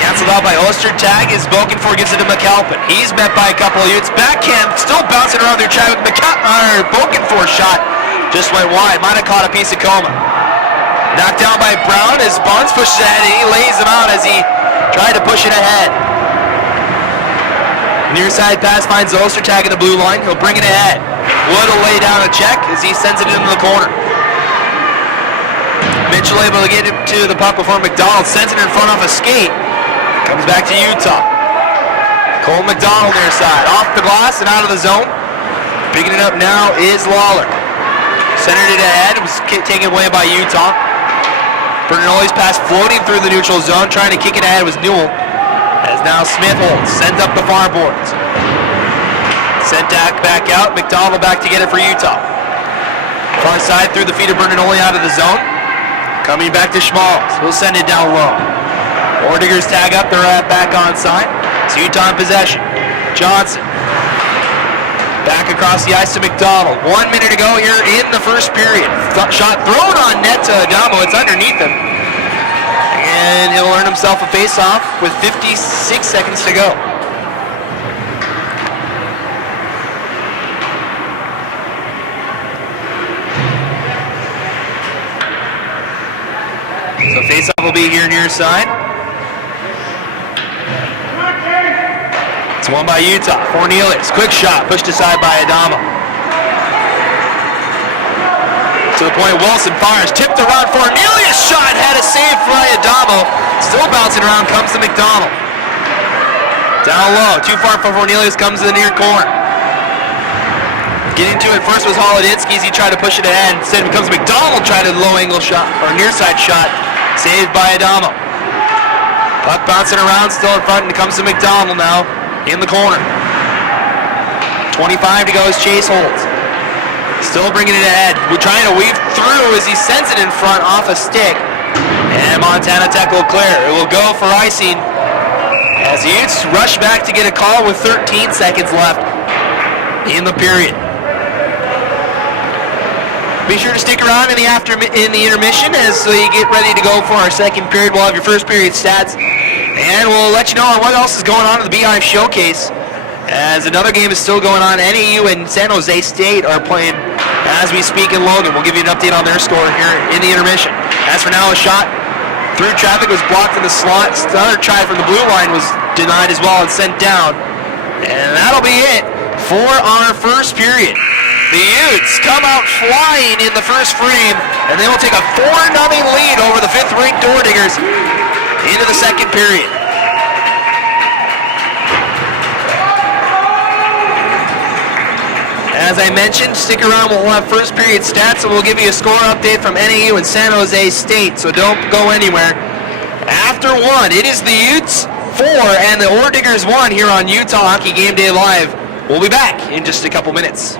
Cancelled out by Ostertag as Bokenford gives it to McAlpin. He's met by a couple of Utes. Backhand still bouncing around there. Chadwick Bokenford's shot just went wide. Might have caught a piece of coma. Knocked down by Brown as Barnes pushes ahead and he lays him out as he tried to push it ahead. Near side pass finds Ostertag in the blue line. He'll bring it ahead. Wood will lay down a check as he sends it into the corner. Mitchell able to get it to the puck before McDonald sends it in front off a skate. Comes back to Utah. Cole McDonald near side. Off the glass and out of the zone. Picking it up now is Lawler. Centered it ahead. It was taken away by Utah. Bernoli's pass floating through the neutral zone. Trying to kick it ahead was Newell. As now Smith holds. Sends up the far boards. Sent back out. McDonald back to get it for Utah. Far side through the feet of Bernoli out of the zone. Coming back to Schmalz. He'll send it down low. Ordigers tag up. They're back on side. It's Utah in possession. Johnson. Back across the ice to McDonald. 1 minute to go here in the first period. Shot thrown on net to Adamo. It's underneath him. And he'll earn himself a face-off with 56 seconds to go. So face-off will be here near side. It's won by Utah. Cornelius, quick shot, pushed aside by Adamo. To the point, Wilson fires, tipped around. Cornelius shot, had a save by Adamo. Still bouncing around, comes to McDonald. Down low, too far for Cornelius, comes to the near corner. Getting to it first was Holodinsky as he tried to push it ahead. Instead it becomes McDonald trying to low angle shot, or near side shot. Saved by Adamo. Puck bouncing around, still in front, and it comes to McDonald now in the corner. 25 to go as Chase holds. Still bringing it ahead. We're trying to weave through as he sends it in front off a stick. And Montana Tech will clear. It will go for icing as the Utes rush back to get a call with 13 seconds left in the period. Be sure to stick around in the intermission as we get ready to go for our second period. We'll have your first period stats, and we'll let you know on what else is going on in the Beehive Showcase. As another game is still going on, NAU and San Jose State are playing as we speak in Logan. We'll give you an update on their score here in the intermission. As for now, a shot through traffic was blocked in the slot. Another try from the blue line was denied as well and sent down. And that'll be it for our first period. The Utes come out flying in the first frame, and they will take a 4-0 lead over the 5th-ranked Ordigers into the second period. As I mentioned, stick around. We'll have first period stats, and we'll give you a score update from NAU and San Jose State, so don't go anywhere. After one, it is the Utes 4 and the Ordigers 1 here on Utah Hockey Game Day Live. We'll be back in just a couple minutes.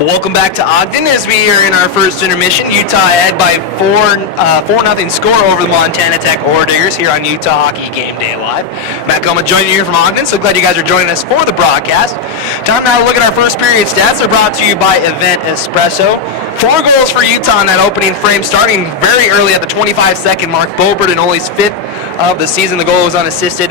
Welcome back to Ogden as we are in our first intermission. Utah ahead by 4-0 score over the Montana Tech Ore Diggers here on Utah Hockey Game Day Live. Matt Goma joining you here from Ogden, so glad you guys are joining us for the broadcast. Time now to look at our first period stats. They're brought to you by Event Espresso. 4 goals for Utah in that opening frame, starting very early at the 25-second mark. Bo Bertinoli's 5th of the season. The goal was unassisted.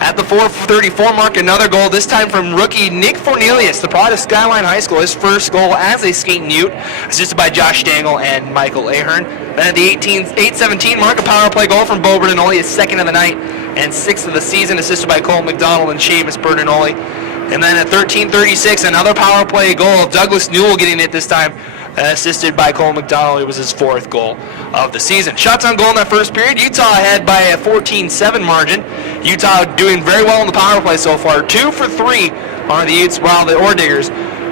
At the 4:34 mark, another goal, this time from rookie Nick Fornelius, the product of Skyline High School, his first goal as a skating Ute, assisted by Josh Stangl and Michael Ahern. Then at the 8:17 mark, a power play goal from Bo Bertinoli, his 2nd of the night and 6th of the season, assisted by Cole McDonald and Seamus Bertinoli. And then at 13:36, another power play goal, Douglas Newell getting it this time, assisted by Cole McDonald. It was his 4th goal of the season. Shots on goal in that first period. Utah ahead by a 14-7 margin. Utah doing very well in the power play so far. 2 for 3 are the Utes, while the Ore Diggers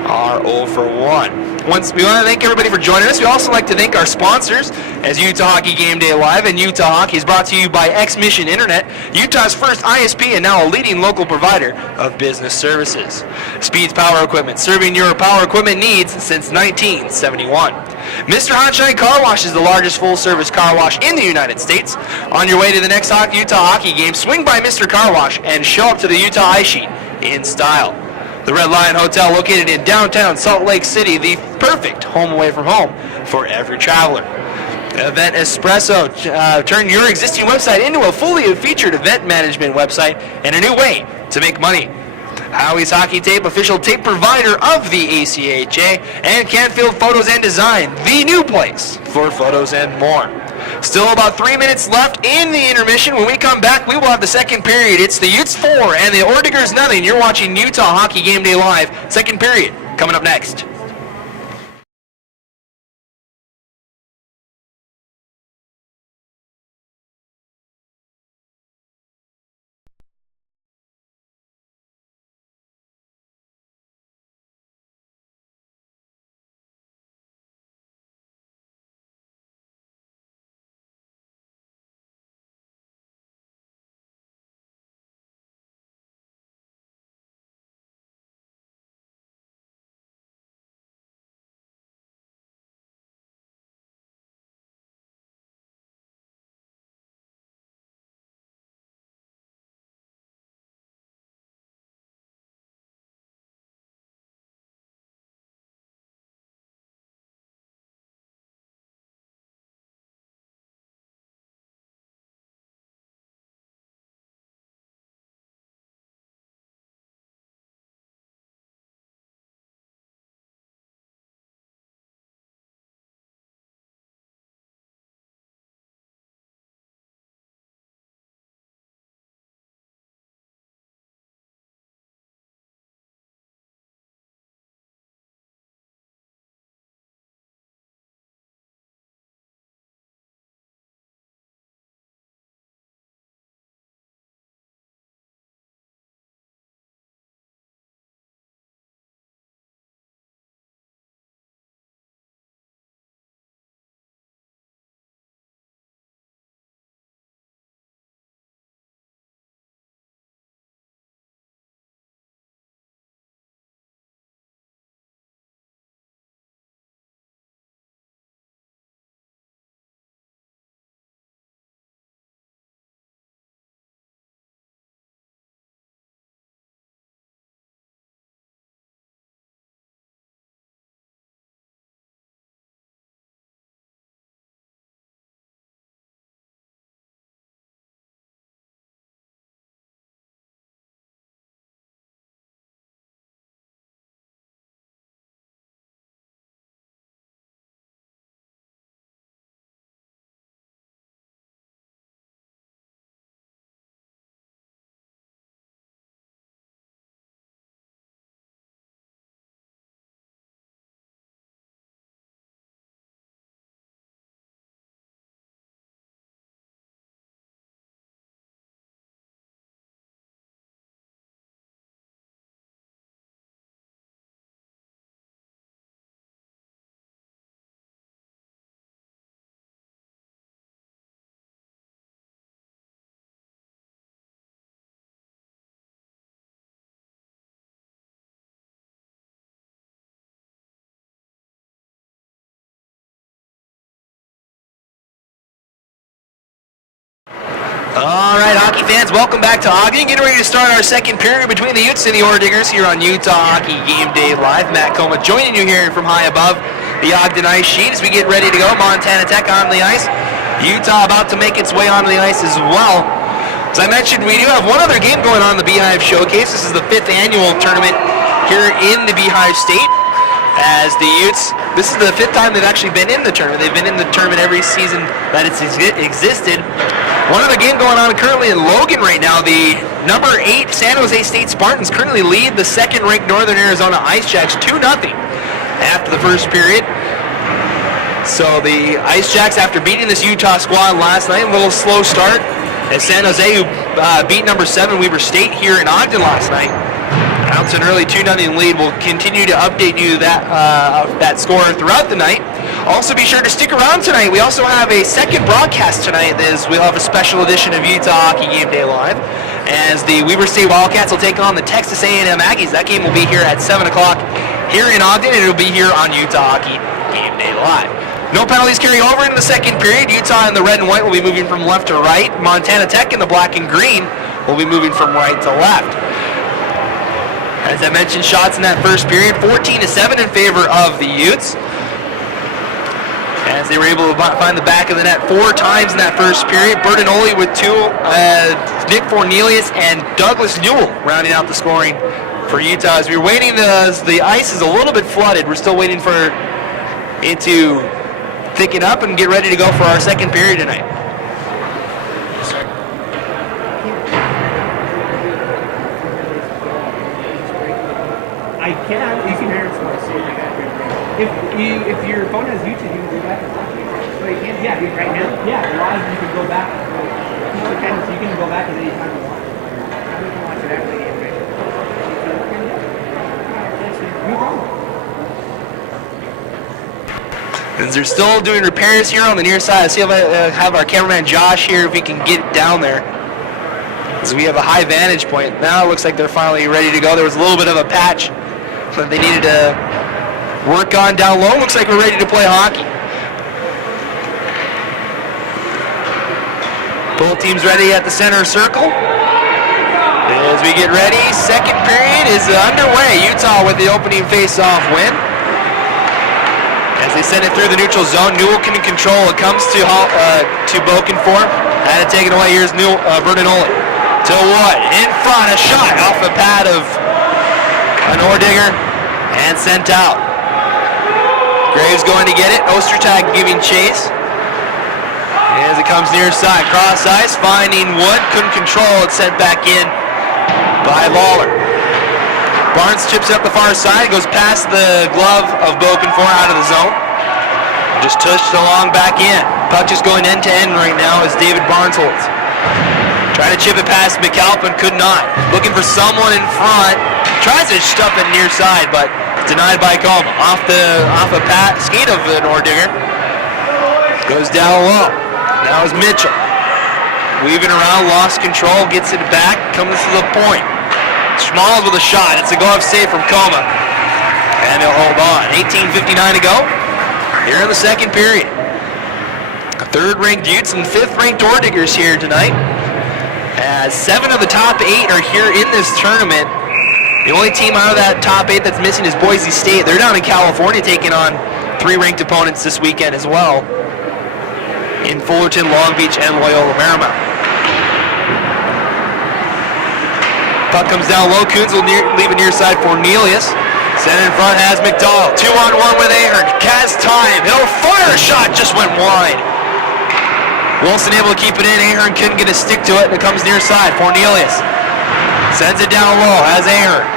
are 0 for 1. We want to thank everybody for joining us. We also like to thank our sponsors, as Utah Hockey Game Day Live and Utah Hockey is brought to you by X-Mission Internet, Utah's first ISP and now a leading local provider of business services. Speeds Power Equipment, serving your power equipment needs since 1971. Mr. Hotshine Car Wash is the largest full-service car wash in the United States. On your way to the next Utah Hockey game, swing by Mr. Car Wash and show up to the Utah Ice Sheet in style. The Red Lion Hotel, located in downtown Salt Lake City, the perfect home away from home for every traveler. Event Espresso, turn your existing website into a fully featured event management website and a new way to make money. Howie's Hockey Tape, official tape provider of the ACHA, and Canfield Photos and Design, the new place for photos and more. Still about 3 minutes left in the intermission. When we come back, we will have the second period. It's the Utes 4 and the Ore Diggers nothing. You're watching Utah Hockey Game Day Live. Second period coming up next. fans, welcome back to Ogden. Getting ready to start our second period between the Utes and the Orediggers here on Utah Hockey Game Day Live. Matt Coma joining you here from high above the Ogden ice sheet as we get ready to go. Montana Tech on the ice. Utah about to make its way onto the ice as well. As I mentioned, we do have one other game going on in the Beehive Showcase. This is the 5th annual tournament here in the Beehive State. As the Utes, this is the 5th time they've actually been in the tournament. They've been in the tournament every season that it's existed. One other game going on currently in Logan right now. The number 8 San Jose State Spartans currently lead the second-ranked Northern Arizona Ice Jacks 2-0 after the first period. So the Ice Jacks, after beating this Utah squad last night, a little slow start. As San Jose, who beat number 7 Weber State here in Ogden last night, announced an early 2-0 lead. We'll continue to update you that score throughout the night. Also, be sure to stick around tonight. We also have a second broadcast tonight. We'll have a special edition of Utah Hockey Game Day Live, as the Weber State Wildcats will take on the Texas A&M Aggies. That game will be here at 7 o'clock here in Ogden, and it'll be here on Utah Hockey Game Day Live. No penalties carry over into the second period. Utah in the red and white will be moving from left to right. Montana Tech in the black and green will be moving from right to left. As I mentioned, shots in that first period, 14-7 in favor of the Utes, as they were able to find the back of the net 4 times in that first period. Bertinoli with 2, Nick Fornelius and Douglas Newell rounding out the scoring for Utah. As we're waiting, the ice is a little bit flooded. We're still waiting for it to thicken up and get ready to go for our second period tonight. I can. You can hear it. If your phone has YouTube, you can go back and watch it. So you can, yeah, right now. Yeah, live. You can go back. So you can go back at any time you want. You can watch it after the game. No problem. As they're still doing repairs here on the near side. Let's see if I have our cameraman Josh here, if we can get down there. As we have a high vantage point. Now it looks like they're finally ready to go. There was a little bit of a patch that they needed to work on down low. Looks like we're ready to play hockey. Both teams ready at the center circle. As we get ready, second period is underway. Utah with the opening face-off win. As they send it through the neutral zone, Newell can control. It comes to Bokenforth. Had it taken away. Here's Bertinoli to Wood. In front, a shot off the pad of an Ordigger and sent out. Graves going to get it. Ostertag giving chase. As it comes near side, cross ice, finding Wood. Couldn't control it. Sent back in by Lawler. Barnes chips up the far side, goes past the glove of Bokenforth out of the zone. Just touched along back in. Puck just going end to end right now as David Barnes holds. Trying to chip it past McAlpin, could not. Looking for someone in front. Tries to stuff it near side, but denied by Coma. Off a skate of an Ordigger. Goes down low. Now is Mitchell. Weaving around, lost control, gets it back, comes to the point. Schmalz with a shot. It's a glove save from Coma. And they'll hold on. 18:59 to go here in the second period. 3rd-ranked Utes and 5th-ranked Orediggers here tonight. As 7 of the top 8 are here in this tournament. The only team out of that top 8 that's missing is Boise State. They're down in California taking on 3 ranked opponents this weekend as well, in Fullerton, Long Beach, and Loyola Marymount. Puck comes down low. Coons will leave it near side for Cornelius. Center in front has McDonald. 2-on-1 with Ahern. Has time. He'll fire a shot. Just went wide. Wilson able to keep it in. Ahern couldn't get a stick to it, and it comes near side. Cornelius sends it down low. Has Ahern.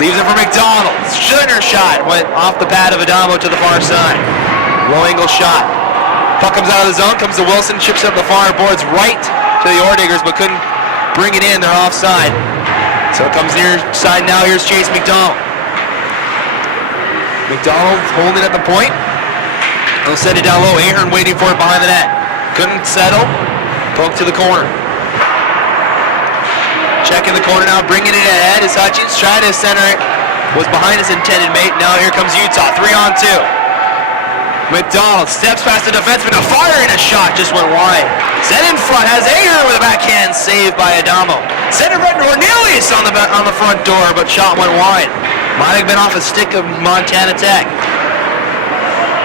Leaves it for McDonald. Center shot. Went off the pad of Adamo to the far side. Low angle shot. Puck comes out of the zone. Comes to Wilson. Chips up the far boards right to the Orediggers, but couldn't bring it in. They're offside. So it comes near side now. Here's Chase McDonald. McDonald holding at the point. He'll send it down low. Ahern waiting for it behind the net. Couldn't settle. Poke to the corner. Checking the corner now. Bringing it ahead is Hutchins. Trying to center it. Was behind his intended mate. Now here comes Utah. 3-on-2. McDonald steps past the defenseman, a firing a shot, just went wide. Set in front, has Ager with a backhand save by Adamo. Set in front, Cornelius on the front door, but shot went wide. Might have been off a stick of Montana Tech.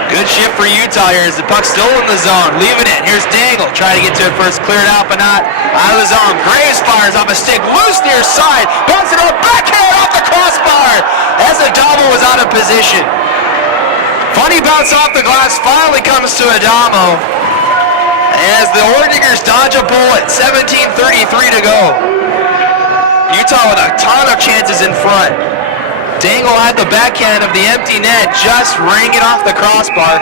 Good shift for Utah here as the puck's still in the zone, leaving it. Here's Dangle, trying to get to it first, cleared out, but not out of the zone. Graves fires off a stick, loose near side, bouncing off, backhand off the crossbar as Adamo was out of position. Funny bounce off the glass, finally comes to Adamo as the Ordigers dodge a bullet. 17:33 to go. Utah with a ton of chances in front. Dangle had the backhand of the empty net, just ringing off the crossbar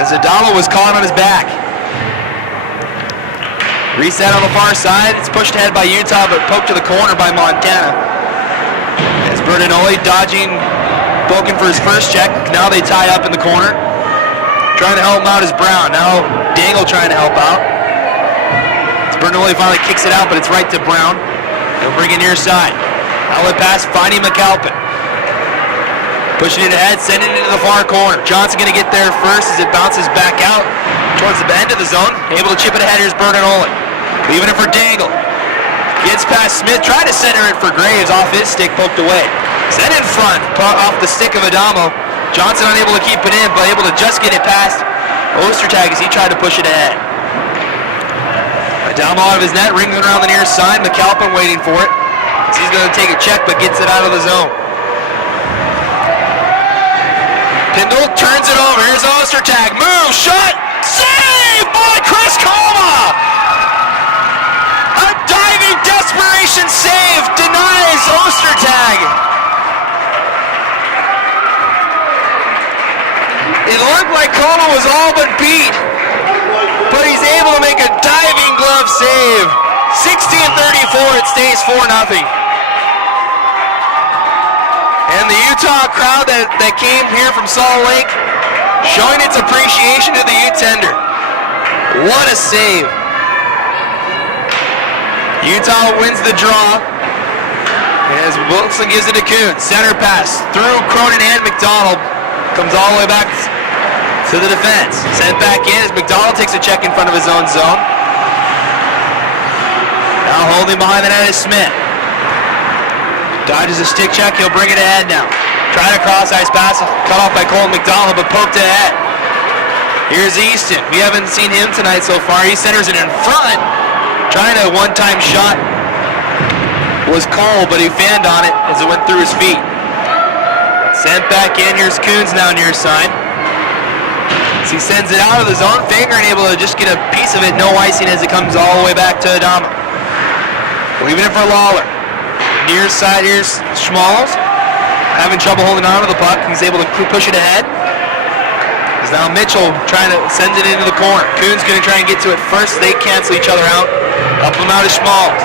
as Adamo was caught on his back. Reset on the far side. It's pushed ahead by Utah, but poked to the corner by Montana. As Bertinoli dodging, poking for his first check. Now they tie up in the corner. Trying to help him out is Brown. Now Dangle trying to help out. As Bertinoli finally kicks it out, but it's right to Brown. They'll bring it near side. Outlet pass, finding McAlpin. Pushing it ahead, sending it into the far corner. Johnson going to get there first as it bounces back out towards the end of the zone. Able to chip it ahead. Here's Bertinoli. Leaving it for Dangle. Gets past Smith. Tried to center it for Graves. Off his stick, poked away. Sent in front, off the stick of Adamo. Johnson unable to keep it in, but able to just get it past Ostertag as he tried to push it ahead. Adamo out of his net, rings around the near side. McAlpin waiting for it. He's going to take a check, but gets it out of the zone. Pindle turns it over. Here's Ostertag. Move, shot, save by Chris Coma. A diving desperation save denies Ostertag. It looked like Coma was all but beat, but he's able to make a diving glove save. 16:34, it stays 4-0. And the Utah crowd that came here from Salt Lake showing its appreciation to the U-tender. What a save. Utah wins the draw as Wilson gives it to Kuhn. Center pass through Cronin and McDonald. Comes all the way back to the defense. Sent back in as McDonald takes a check in front of his own zone. Now holding behind the net is Smith. Dodges a stick check, he'll bring it ahead now. Trying to cross ice pass, cut off by Colton McDonald, but poked ahead. Here's Easton. We haven't seen him tonight so far. He centers it in front. Trying a one-time shot was Cole, but he fanned on it as it went through his feet. Sent back in, here's Coons now near side. As he sends it out of the zone, Fingering able to just get a piece of it, no icing as it comes all the way back to Adamo. Leaving it for Lawler. Near side, here's Schmalz. Having trouble holding on to the puck. He's able to push it ahead. As now Mitchell trying to send it into the corner. Coons going to try and get to it first. They cancel each other out. Up them out is Schmalz.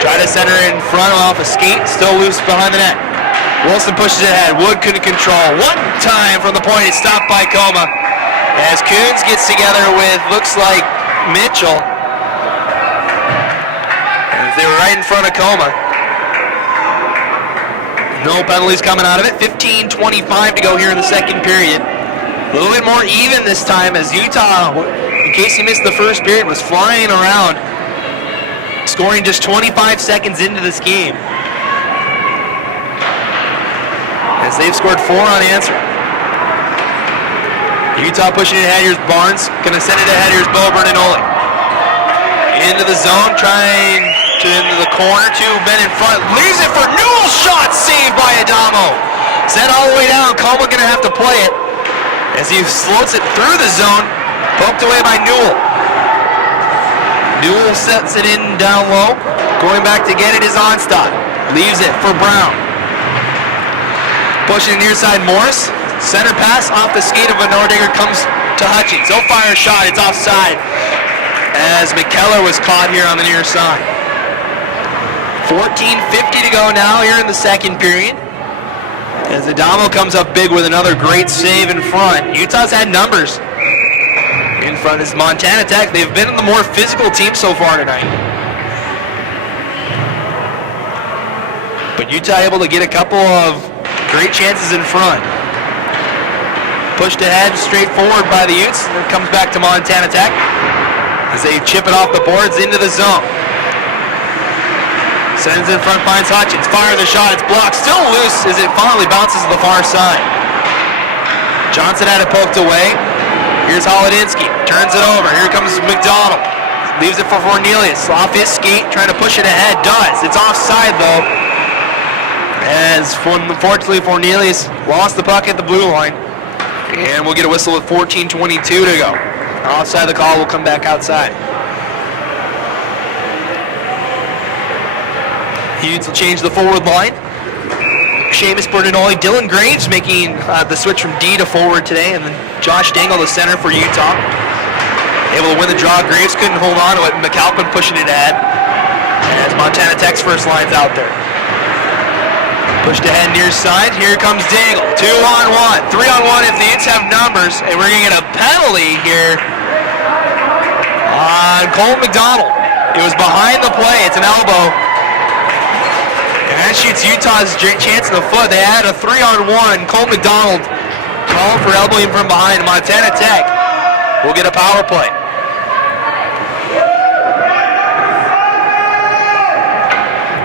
Try to center it in front off a skate. Still loose behind the net. Wilson pushes it ahead. Wood couldn't control. One time from the point. It's stopped by Coma. As Coons gets together with, looks like, Mitchell. As they were right in front of Coma. No penalties coming out of it. 15:25 to go here in the second period. A little bit more even this time as Utah, in case you missed the first period, was flying around, scoring just 25 seconds into this game. As they've scored 4 unanswered. Utah pushing it ahead. Here's Barnes. Going to send it ahead. Here's Bo Bertinoli. Into the zone, trying to into the corner. 2 men in front. Leaves it for Newell. Shot saved by Adamo. Sent all the way down. Coma going to have to play it as he floats it through the zone. Poked away by Newell. Newell sets it in down low. Going back to get it is Onstad. Leaves it for Brown. Pushing near side Morris. Center pass off the skate of a Nordiger comes to Hutchings. He'll fire a shot. It's offside as McKellar was caught here on the near side. 14:50 to go now here in the second period. As Adamo comes up big with another great save in front. Utah's had numbers in front. Is Montana Tech. They've been the more physical team so far tonight. But Utah able to get a couple of great chances in front. Pushed ahead, straight forward by the Utes. And it comes back to Montana Tech as they chip it off the boards into the zone. Sends in front, finds Hutchins. Fires a shot, it's blocked. Still loose as it finally bounces to the far side. Johnson had it poked away. Here's Holodinsky. Turns it over. Here comes McDonald. Leaves it for Fornelius. Off his skate, trying to push it ahead. Does. It's offside though. As unfortunately Fornelius lost the puck at the blue line. And we'll get a whistle with 14:22 to go. Offside the call will come back outside. Utes will change the forward line. Seamus Bertinoli, Dylan Graves making the switch from D to forward today, and then Josh Dangle, the center for Utah. Able to win the draw. Graves couldn't hold on to it. McAlpin pushing it ahead. As Montana Tech's first line's out there. Pushed ahead near side. Here comes Dangle. 2-on-1. 3-on-1 if the Utes have numbers, and we're going to get a penalty here on Cole McDonald. It was behind the play. It's an elbow. And that shoots Utah's chance in the foot. They had a 3-on-1. Cole McDonald called for elbowing from behind. Montana Tech will get a power play.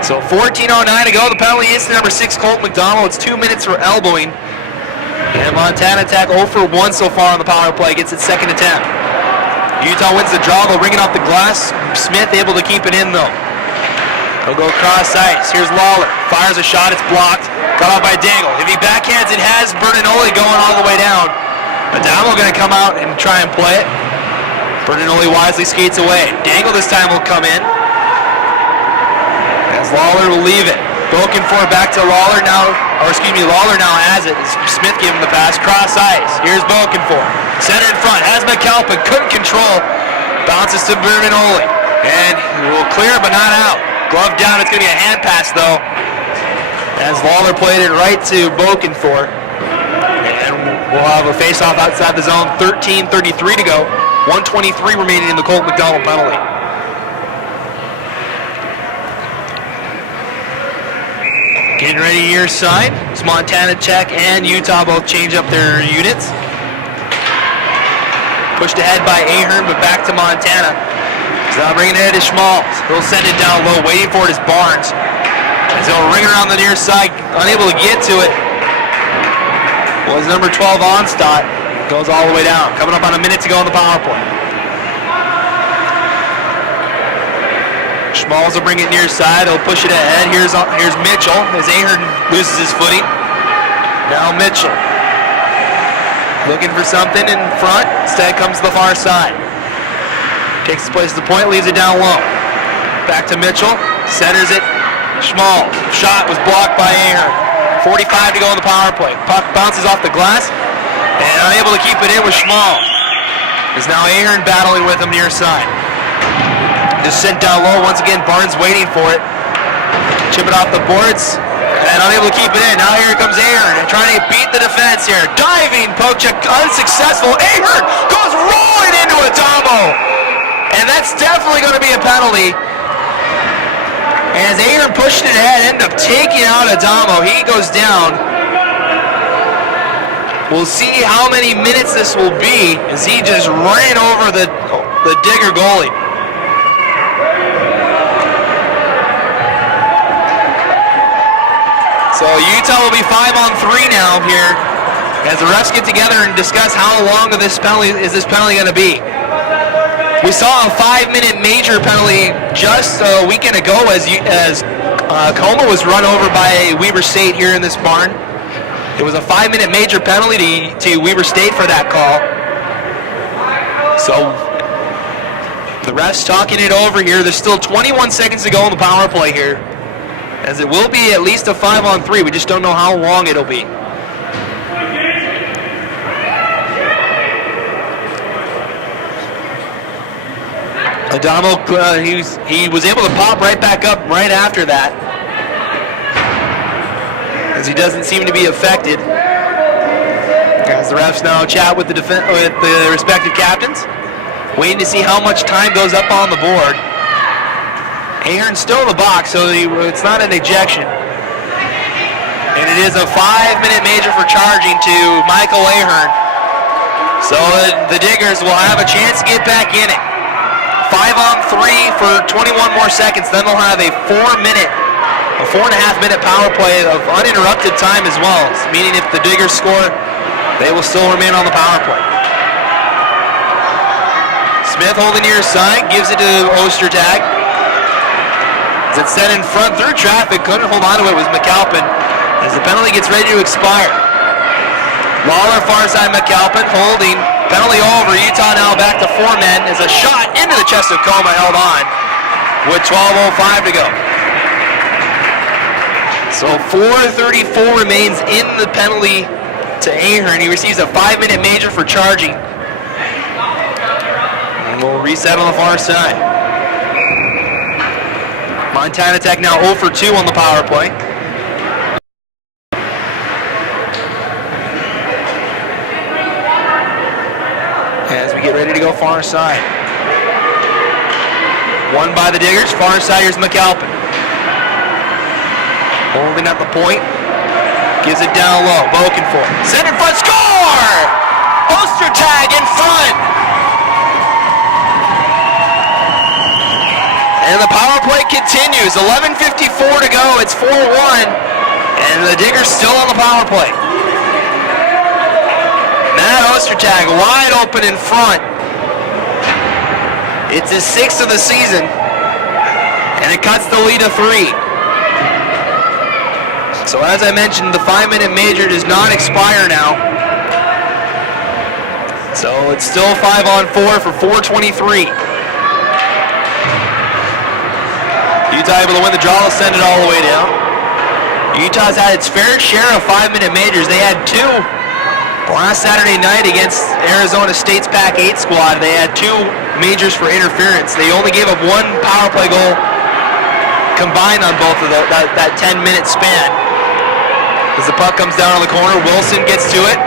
So 14:09 to go. The penalty is to number 6, Colt McDonald. It's 2 minutes for elbowing. And Montana Tech 0 for 1 so far on the power play. Gets its second attempt. Utah wins the draw. They'll ring it off the glass. Smith able to keep it in though. He'll go cross ice. Here's Lawler. Fires a shot. It's blocked. Cut off by Dangle. If he backhands, it has Bertinoli going all the way down. Adamo going to come out and try and play it. Bertinoli wisely skates away. Dangle this time will come in. As Lawler will leave it. Broken for back to Lawler now. Lawler now has it. Smith gave him the pass. Cross ice. Here's Bokenfor. Center in front. Has McAlpin. Couldn't control. Bounces to Bertinoli. And will clear but not out. Glove down, it's going to be a hand pass though, as Lawler played it right to Bokenfor. And we'll have a face-off outside the zone. 13:33 to go. 1:23 remaining in the Colt McDonald penalty. Getting ready near side. It's Montana Tech and Utah both change up their units. Pushed ahead by Ahern, but back to Montana. Now bringing it to Schmaltz. He'll send it down low. Waiting for it is Barnes. As he'll ring around the near side. Unable to get to it. Was number 12 Onstadt. Goes all the way down. Coming up on a minute to go on the power play. Schmaltz will bring it near side. He'll push it ahead. Here's Mitchell as Ahern loses his footing. Now Mitchell. Looking for something in front. Instead comes to the far side. Takes his place at the point, leaves it down low. Back to Mitchell, centers it. Schmaltz, shot was blocked by Ahern. 45 to go in the power play. Puck bounces off the glass, and unable to keep it in with Schmaltz. Is now Ahern battling with him near side. Just sent down low once again. Barnes waiting for it. Chip it off the boards, and unable to keep it in. Now here comes Ahern, trying to beat the defense here. Diving poke check, unsuccessful. Ahern goes rolling into Adamo. And that's definitely going to be a penalty. As Ahern pushed it ahead, ended up taking out Adamo. He goes down. We'll see how many minutes this will be as he just ran over the Digger goalie. So Utah will be 5-on-3 now here as the refs get together and discuss how long of this penalty is going to be. We saw a 5-minute major penalty just a weekend ago as Coma was run over by Weber State here in this barn. It was a 5-minute major penalty to Weber State for that call. So the refs talking it over here. There's still 21 seconds to go in the power play here, as it will be at least a 5-on-3. We just don't know how long it'll be. Adamo, he was able to pop right back up right after that, as he doesn't seem to be affected. As the refs now chat with the respective captains, waiting to see how much time goes up on the board. Ahern's still in the box, so it's not an ejection. And it is a 5-minute major for charging to Michael Ahern. So the Diggers will have a chance to get back in it. 5-on-3 for 21 more seconds. Then they'll have a 4.5-minute power play of uninterrupted time as well. Meaning if the Diggers score, they will still remain on the power play. Smith holding near side, gives it to Ostertag. As it's set in front through traffic, couldn't hold on to it was McAlpin as the penalty gets ready to expire. Lawler far side McAlpin holding, penalty over. Utah now back to 4 men as a shot into the chest of Coma held on with 12:05 to go. So 4:34 remains in the penalty to Ahern. He receives a 5-minute major for charging. And we'll reset on the far side. Montana Tech now 0 for 2 on the power play. As we get ready to go far side. Won by the Diggers. Far side, here's McAlpin. Holding at the point. Gives it down low. Boken for it. Set in front. Score! Ostertag in front. And the power play continues. 11:54 to go. It's 4-1. And the Diggers still on the power play. Matt Ostertag wide open in front. It's his 6th of the season. And it cuts the lead to 3. So as I mentioned, the 5-minute major does not expire now. So it's still 5-on-4 for 4:23. Utah able to win the draw, will send it all the way down. Utah's had its fair share of 5-minute majors. They had 2 last Saturday night against Arizona State's Pac-8 squad. They had 2 majors for interference. They only gave up 1 power play goal combined on both of that 10-minute span. As the puck comes down on the corner, Wilson gets to it.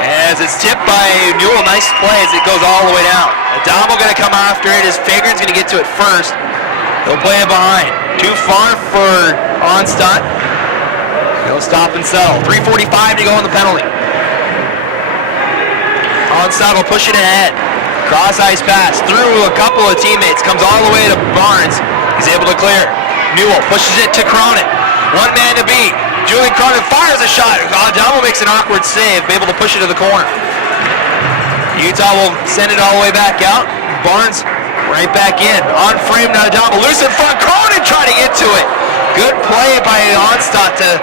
As it's tipped by Newell, nice play as it goes all the way down. Adamo going to come after it as Fagran's going to get to it first. He'll play it behind. Too far for Onstadt. He'll stop and settle. 3:45 to go on the penalty. Onstadt will push it ahead. Cross ice pass through a couple of teammates. Comes all the way to Barnes. He's able to clear. Newell pushes it to Cronin. 1 man to beat. Julian Cronin fires a shot. Adamo makes an awkward save, able to push it to the corner. Utah will send it all the way back out. Barnes right back in. On frame now, Adamo loose in front. Cronin trying to get to it. Good play by Onstadt to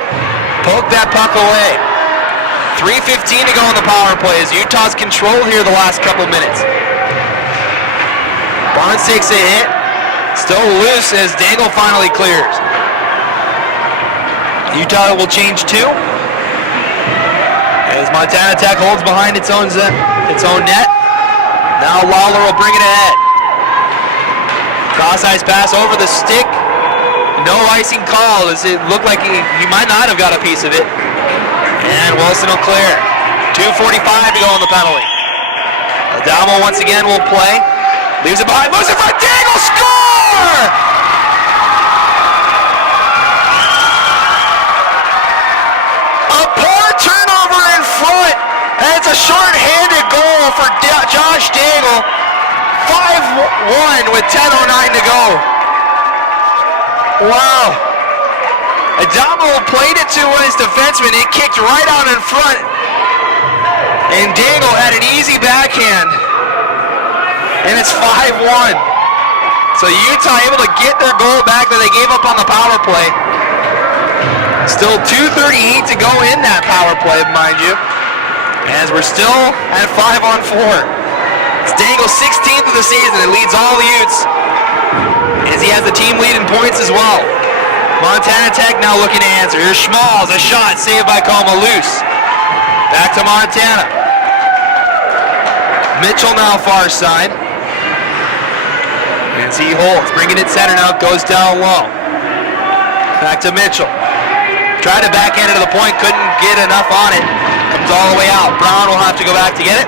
poke that puck away. 3:15 to go on the power play as Utah's control here the last couple minutes. Barnes takes a hit. Still loose as Dangle finally clears. Utah will change 2. As Montana Tech holds behind its own net. Now Lawler will bring it ahead. Cross ice pass over the stick. No icing call as it looked like he might not have got a piece of it. And Wilson will clear. 2:45 to go on the penalty. Adamo once again will play. Leaves it behind. Moves it for Dangle. Score! And it's a short-handed goal for Josh Dangle. 5-1 with 10:09 to go. Wow. Adamo played it to his defenseman. It kicked right out in front. And Dangle had an easy backhand. And it's 5-1. So Utah able to get their goal back that they gave up on the power play. Still 2:38 to go in that power play, mind you. As we're still at 5-on-4. It's Dangle's 16th of the season. It leads all the Utes as he has the team lead in points as well. Montana Tech now looking to answer. Here's Schmalz, a shot saved by Coma, loose. Back to Montana. Mitchell now far side. As he holds, bringing it center now, goes down low. Back to Mitchell. Tried to backhand it to the point, couldn't get enough on it. Comes all the way out. Brown will have to go back to get it.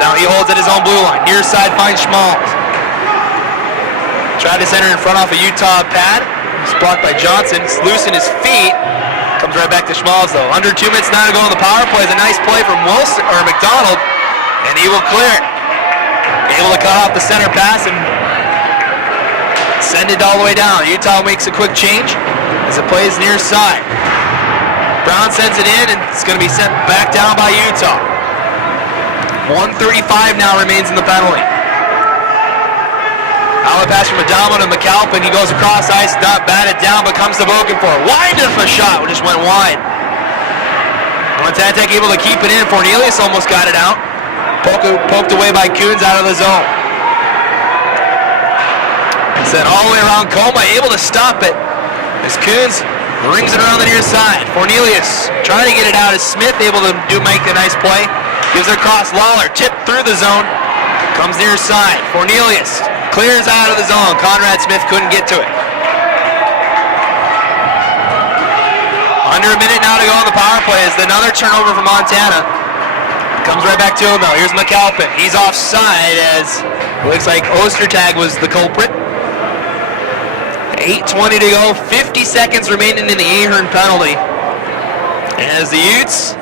Now he holds at his own blue line. Near side finds Schmalz. Tried to center in front off a Utah pad. It's blocked by Johnson. It's loose in his feet. Comes right back to Schmalz though. Under 2 minutes now to go on the power play. Is a nice play from Wilson or McDonald, and he will clear it. Able to cut off the center pass and send it all the way down. Utah makes a quick change as it plays near side. Brown sends it in, and it's going to be sent back down by Utah. 1:35 now remains in the penalty. Outlet pass from Adamo to McAlpin. He goes across ice, not batted down, but comes to Bokenfor. Wonderful shot, just went wide. Montana Tech able to keep it in. Cornelius almost got it out. Poked away by Coons out of the zone. Sent all the way around. Coma able to stop it as Coons rings it around the near side. Cornelius trying to get it out as Smith able to make a nice play. Gives it across. Lawler tipped through the zone. Comes near side. Cornelius clears out of the zone. Conrad Smith couldn't get to it. Under a minute now to go on the power play as another turnover for Montana. Comes right back to him though. Here's McAlpin. He's offside as it looks like Ostertag was the culprit. 8:20 to go. 50 seconds remaining in the Ahern penalty. As the Utes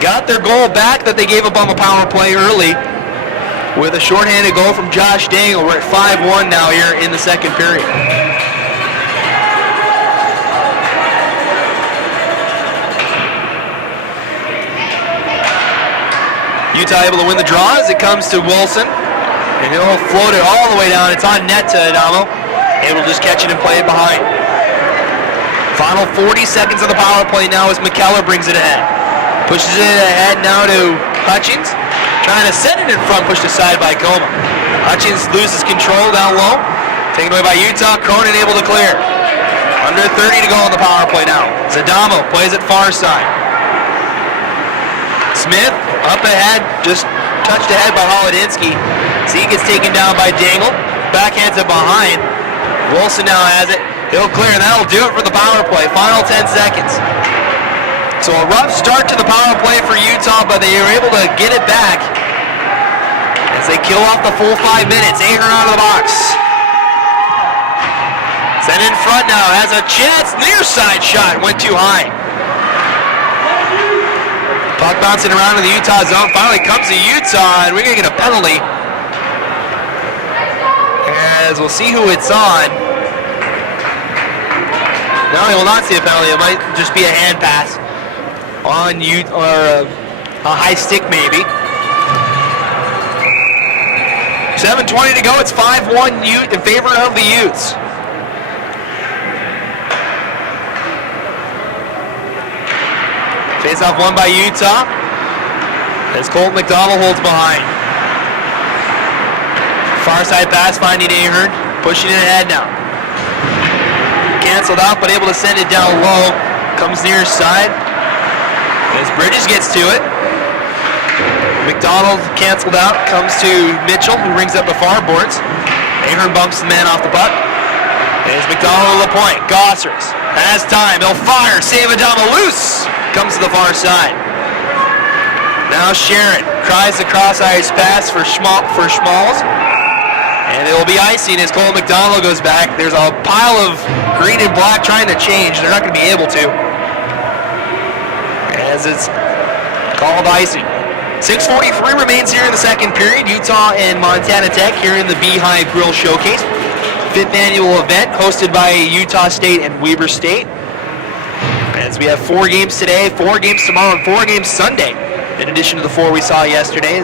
got their goal back that they gave up on the power play early with a shorthanded goal from Josh Dangle. We're at 5-1 now here in the second period. Utah able to win the draw as it comes to Wilson, and he'll float it all the way down. It's on net to Adamo. Able to just catch it and play it behind. Final 40 seconds of the power play now as McKellar brings it ahead. Pushes it ahead now to Hutchins. Trying to send it in front, pushed aside by Coma. Hutchins loses control down low. Taken away by Utah. Cronin able to clear. Under 30 to go on the power play now. Adamo plays it far side. Smith up ahead, just touched ahead by Holodinsky. So he gets taken down by Dangle. Backhands it behind. Wilson now has it. He'll clear, and that'll do it for the power play. Final 10 seconds. So a rough start to the power play for Utah, but they were able to get it back as they kill off the full 5 minutes. Ahern out of the box. Sent in front now, has a chance. Near side shot, went too high. Puck bouncing around in the Utah zone. Finally comes to Utah, and we're going to get a penalty. As we'll see who it's on. No, he will not see a penalty. It might just be a hand pass on Utah, or a high stick maybe. 7:20 to go. It's 5-1 Ute in favor of the Utes. Face-off won by Utah as Colt McDonald holds behind. Far side pass finding Ahern, pushing it ahead now. Canceled out, but able to send it down low. Comes near side as Bridges gets to it. McDonald canceled out, comes to Mitchell, who rings up the far boards. Ahern bumps the man off the puck. There's McDonald to the point. Gossers has time. He'll fire. Save Adama loose. Comes to the far side. Now Sharon tries the cross ice pass for Schmalz. And it will be icing as Cole McDonald goes back. There's a pile of green and black trying to change. They're not going to be able to, as it's called icing. 6:43 remains here in the second period. Utah and Montana Tech here in the Beehive Showcase. 5th annual event hosted by Utah State and Weber State. As we have 4 games today, 4 games tomorrow, and 4 games Sunday. In addition to the 4 we saw yesterday.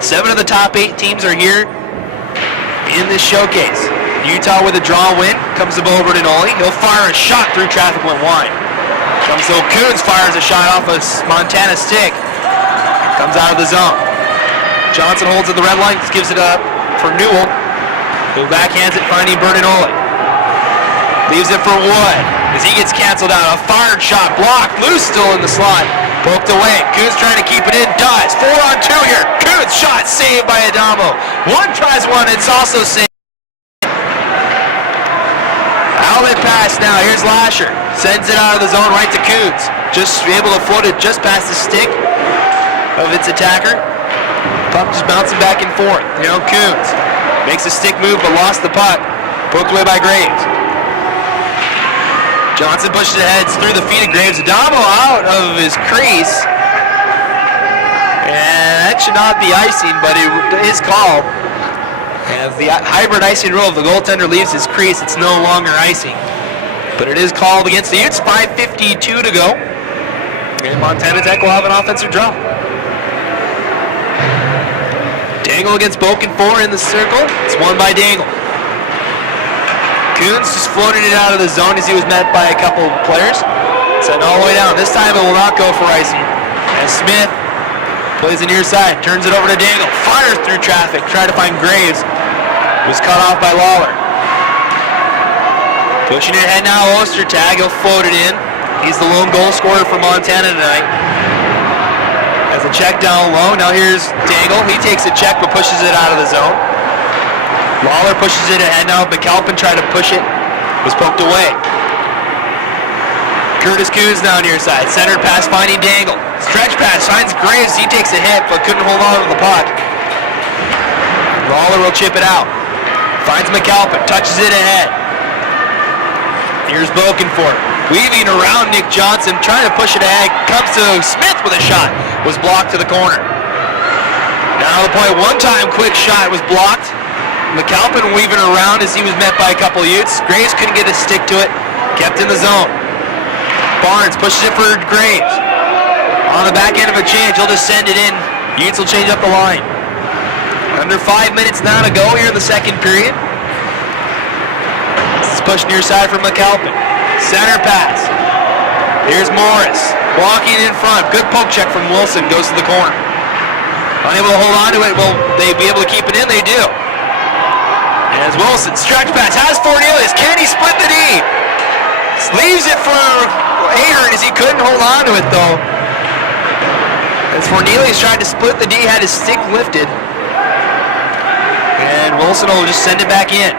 7 of the top 8 teams are here in this showcase. Utah with a draw win. Comes to Bo Bertinoli. He'll fire a shot through traffic, went wide. Comes to Coons, fires a shot off a Montana stick. Comes out of the zone. Johnson holds at the red line, gives it up for Newell, who backhands it, finding Bertinoli. Leaves it for Wood as he gets canceled out. A fired shot, blocked, loose still in the slot. Poked away. Coons trying to keep it in, does. 4-on-2 here. Coons shot saved by Adamo. One tries one, it's also saved. Outlet pass now. Here's Lasher. Sends it out of the zone right to Coons. Just able to float it just past the stick of its attacker. Puck just bouncing back and forth. Coons makes a stick move but lost the puck. Poked away by Graves. Johnson pushes ahead through the feet of Graves. Adamo out of his crease. And that should not be icing, but it is called. As the hybrid icing rule, if the goaltender leaves his crease, it's no longer icing. But it is called against the Utes. 5:52 to go. And Montana Tech will have an offensive draw. Dangle against Boken 4 in the circle. It's won by Dangle. Coons just floated it out of the zone as he was met by a couple of players. Sent all the way down. This time it will not go for icing. As Smith plays the near side, turns it over to Dangle. Fires through traffic, trying to find Graves. Was cut off by Lawler. Pushing it ahead now, Ostertag. He'll float it in. He's the lone goal scorer for Montana tonight. As a check down low. Now here's Dangle. He takes a check but pushes it out of the zone. Lawler pushes it ahead now. McAlpin tried to push it. Was poked away. Curtis Coons now near side. Centered pass finding Dangle. Stretch pass finds Graves. He takes a hit but couldn't hold on to the puck. Lawler will chip it out. Finds McAlpin. Touches it ahead. Here's Boken for it. Weaving around Nick Johnson. Trying to push it ahead. Comes to Smith with a shot. Was blocked to the corner. Now the point. One time quick shot was blocked. McAlpin weaving around as he was met by a couple of Utes. Graves couldn't get a stick to it. Kept in the zone. Barnes pushes it for Graves. On the back end of a change, he'll just send it in. Utes will change up the line. Under 5 minutes now to go here in the second period. This is pushed near side from McAlpin. Center pass. Here's Morris. Walking in front. Good poke check from Wilson. Goes to the corner. Unable to hold on to it. Will they be able to keep it in? They do. As Wilson, stretch pass, has Fornelius. Can he split the D? Leaves it for Ahern as he couldn't hold on to it though. As Fornelius tried to split the D, had his stick lifted. And Wilson will just send it back in.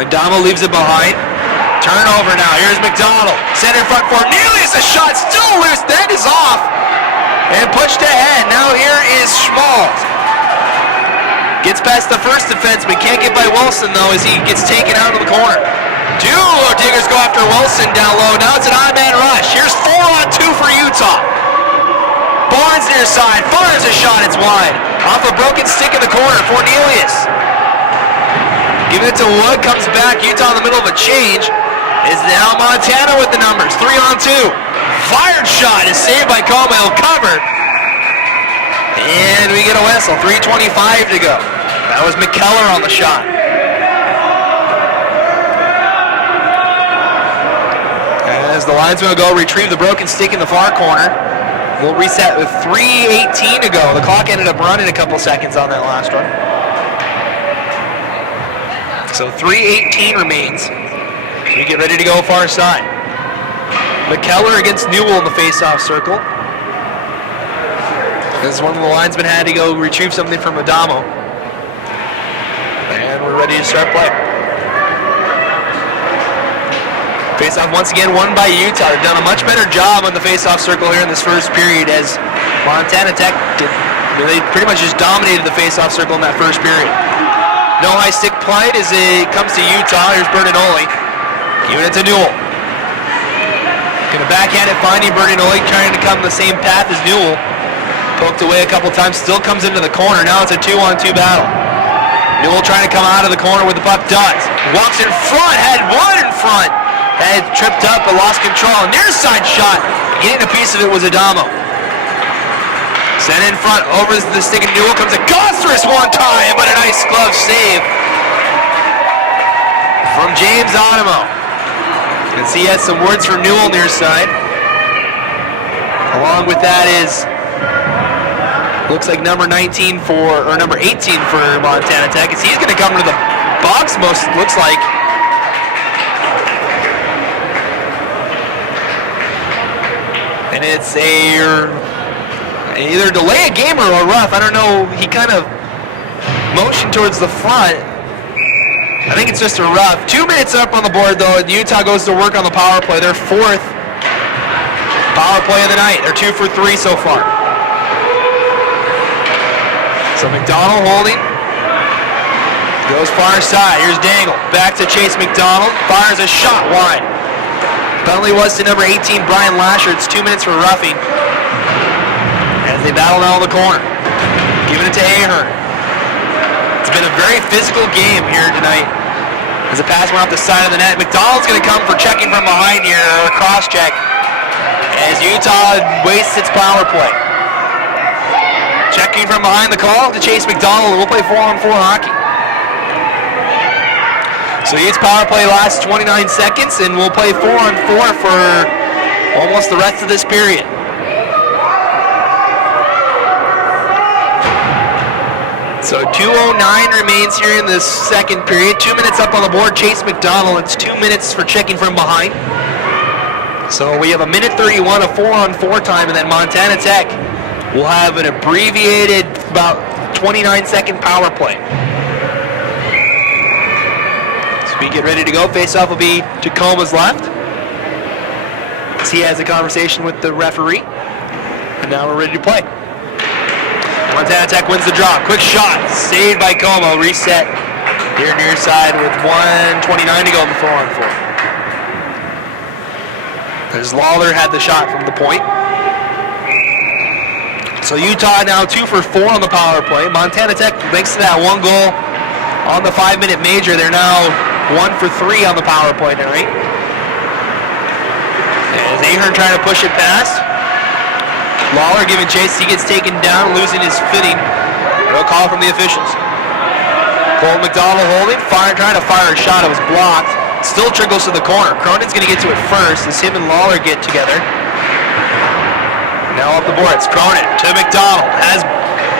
Adamo leaves it behind. Turnover now. Here's McDonald. Center in front. Fornelius, a shot still loose. That is off. And pushed ahead. Now here is Schmaltz. Gets past the first defenseman. Can't get by Wilson though as he gets taken out of the corner. Two Diggers go after Wilson down low. Now it's an odd-man rush. Here's 4-on-2 for Utah. Barnes near side. Fires a shot. It's wide. Off a broken stick in the corner. Fornelius. Giving it to Wood. Comes back. Utah in the middle of a change. Is now Montana with the numbers. 3-on-2. Fired shot is saved by Coleman. Covered. And we get a whistle. 3:25 to go. That was McKellar on the shot. As the linesman will go retrieve the broken stick in the far corner. We'll reset with 3:18 to go. The clock ended up running a couple seconds on that last one. So 3:18 remains. We get ready to go far side. McKellar against Newell in the face-off circle. As one of the linesmen had to go retrieve something from Adamo. And we're ready to start play. Face-off once again won by Utah. They've done a much better job on the face-off circle here in this first period as Montana Tech did. They pretty much just dominated the face-off circle in that first period. No high stick played as it comes to Utah. Here's Bertinoli. Giving it to Newell. Gonna backhand it, finding Bertinoli, trying to come the same path as Newell. Poked away a couple times, still comes into the corner. Now it's a 2-on-2 battle. Newell trying to come out of the corner with the puck does. Walks in front, had one in front. Had tripped up but lost control. Near side shot. Getting a piece of it was Adamo. Sent in front over the stick of Newell. Comes a Gosseris one time, but a nice glove save from James Adamo. And see, he has some words from Newell near side. Along with that is looks like number 18 for Montana Tech. He's going to come to the box most looks like. And it's either delay a game or a rough. I don't know. He kind of motioned towards the front. I think it's just a rough. 2 minutes up on the board though, and Utah goes to work on the power play. Their fourth power play of the night. They're 2 for 3 so far. So McDonald holding. Goes far side. Here's Dangle. Back to Chase McDonald. Fires a shot wide. Penalty was to number 18, Brian Lasher. It's 2 minutes for roughing. As they battle down the corner. Giving it to Ahern. It's been a very physical game here tonight. As the pass went off the side of the net. McDonald's going to come for checking from behind here. Or a cross check. As Utah wastes its power play. Checking from behind the call to Chase McDonald. We'll play 4-on-4 hockey. So Utes power play lasts 29 seconds, and we'll play 4-on-4 for almost the rest of this period. So 2:09 remains here in this second period. 2 minutes up on the board. Chase McDonald. It's 2 minutes for checking from behind. So we have a minute 31 of 4-on-4 time, and then Montana Tech will have an abbreviated about 29-second power play. So we get ready to go. Face-off will be Tacoma's left. As he has a conversation with the referee. And now we're ready to play. Montana Tech wins the draw. Quick shot. Saved by Como. Reset here near side with 1:29 to go in the 4-on-4. As Lawler had the shot from the point. So Utah now 2 for 4 on the power play. Montana Tech, thanks to that one goal on the 5-minute major, they're now 1 for 3 on the power play tonight. As Ahern trying to push it past. Lawler giving chase. He gets taken down, losing his footing. No call from the officials. Cole McDonald holding, trying to fire a shot. It was blocked. Still trickles to the corner. Cronin's going to get to it first as him and Lawler get together. Now up the board. It's Cronin to McDonald. Has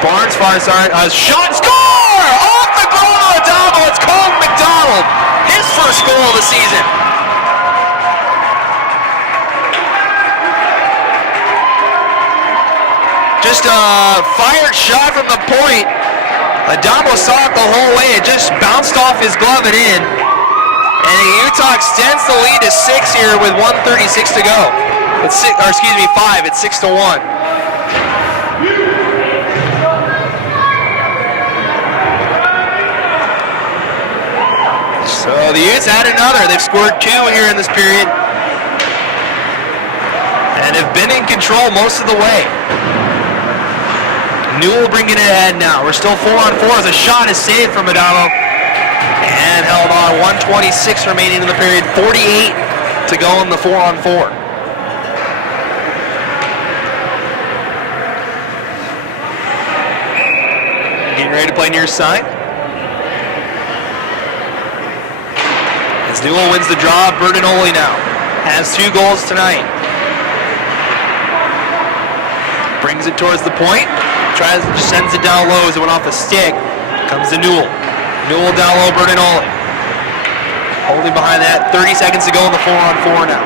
Barnes far side. Shot, score! Off the goal of Adamo. It's Cole McDonald. His first goal of the season. Just a fired shot from the point. Adamo saw it the whole way. It just bounced off his glove and in. And Utah extends the lead to 6 here with 1:36 to go. It's 5. It's 6-1. So the Utes had another. They've scored 2 here in this period. And have been in control most of the way. Newell bringing it ahead now. We're still 4-on-4 as a shot is saved from Adamo. And held on. 1:26 remaining in the period. 48 to go in the 4-on-4. Getting ready to play near side. As Newell wins the draw, Bertinoli now has 2 goals tonight. Brings it towards the point. Sends it down low as it went off the stick. Comes to Newell. Newell down low, Bertinoli. Holding behind that. 30 seconds to go in the 4-on-4 now.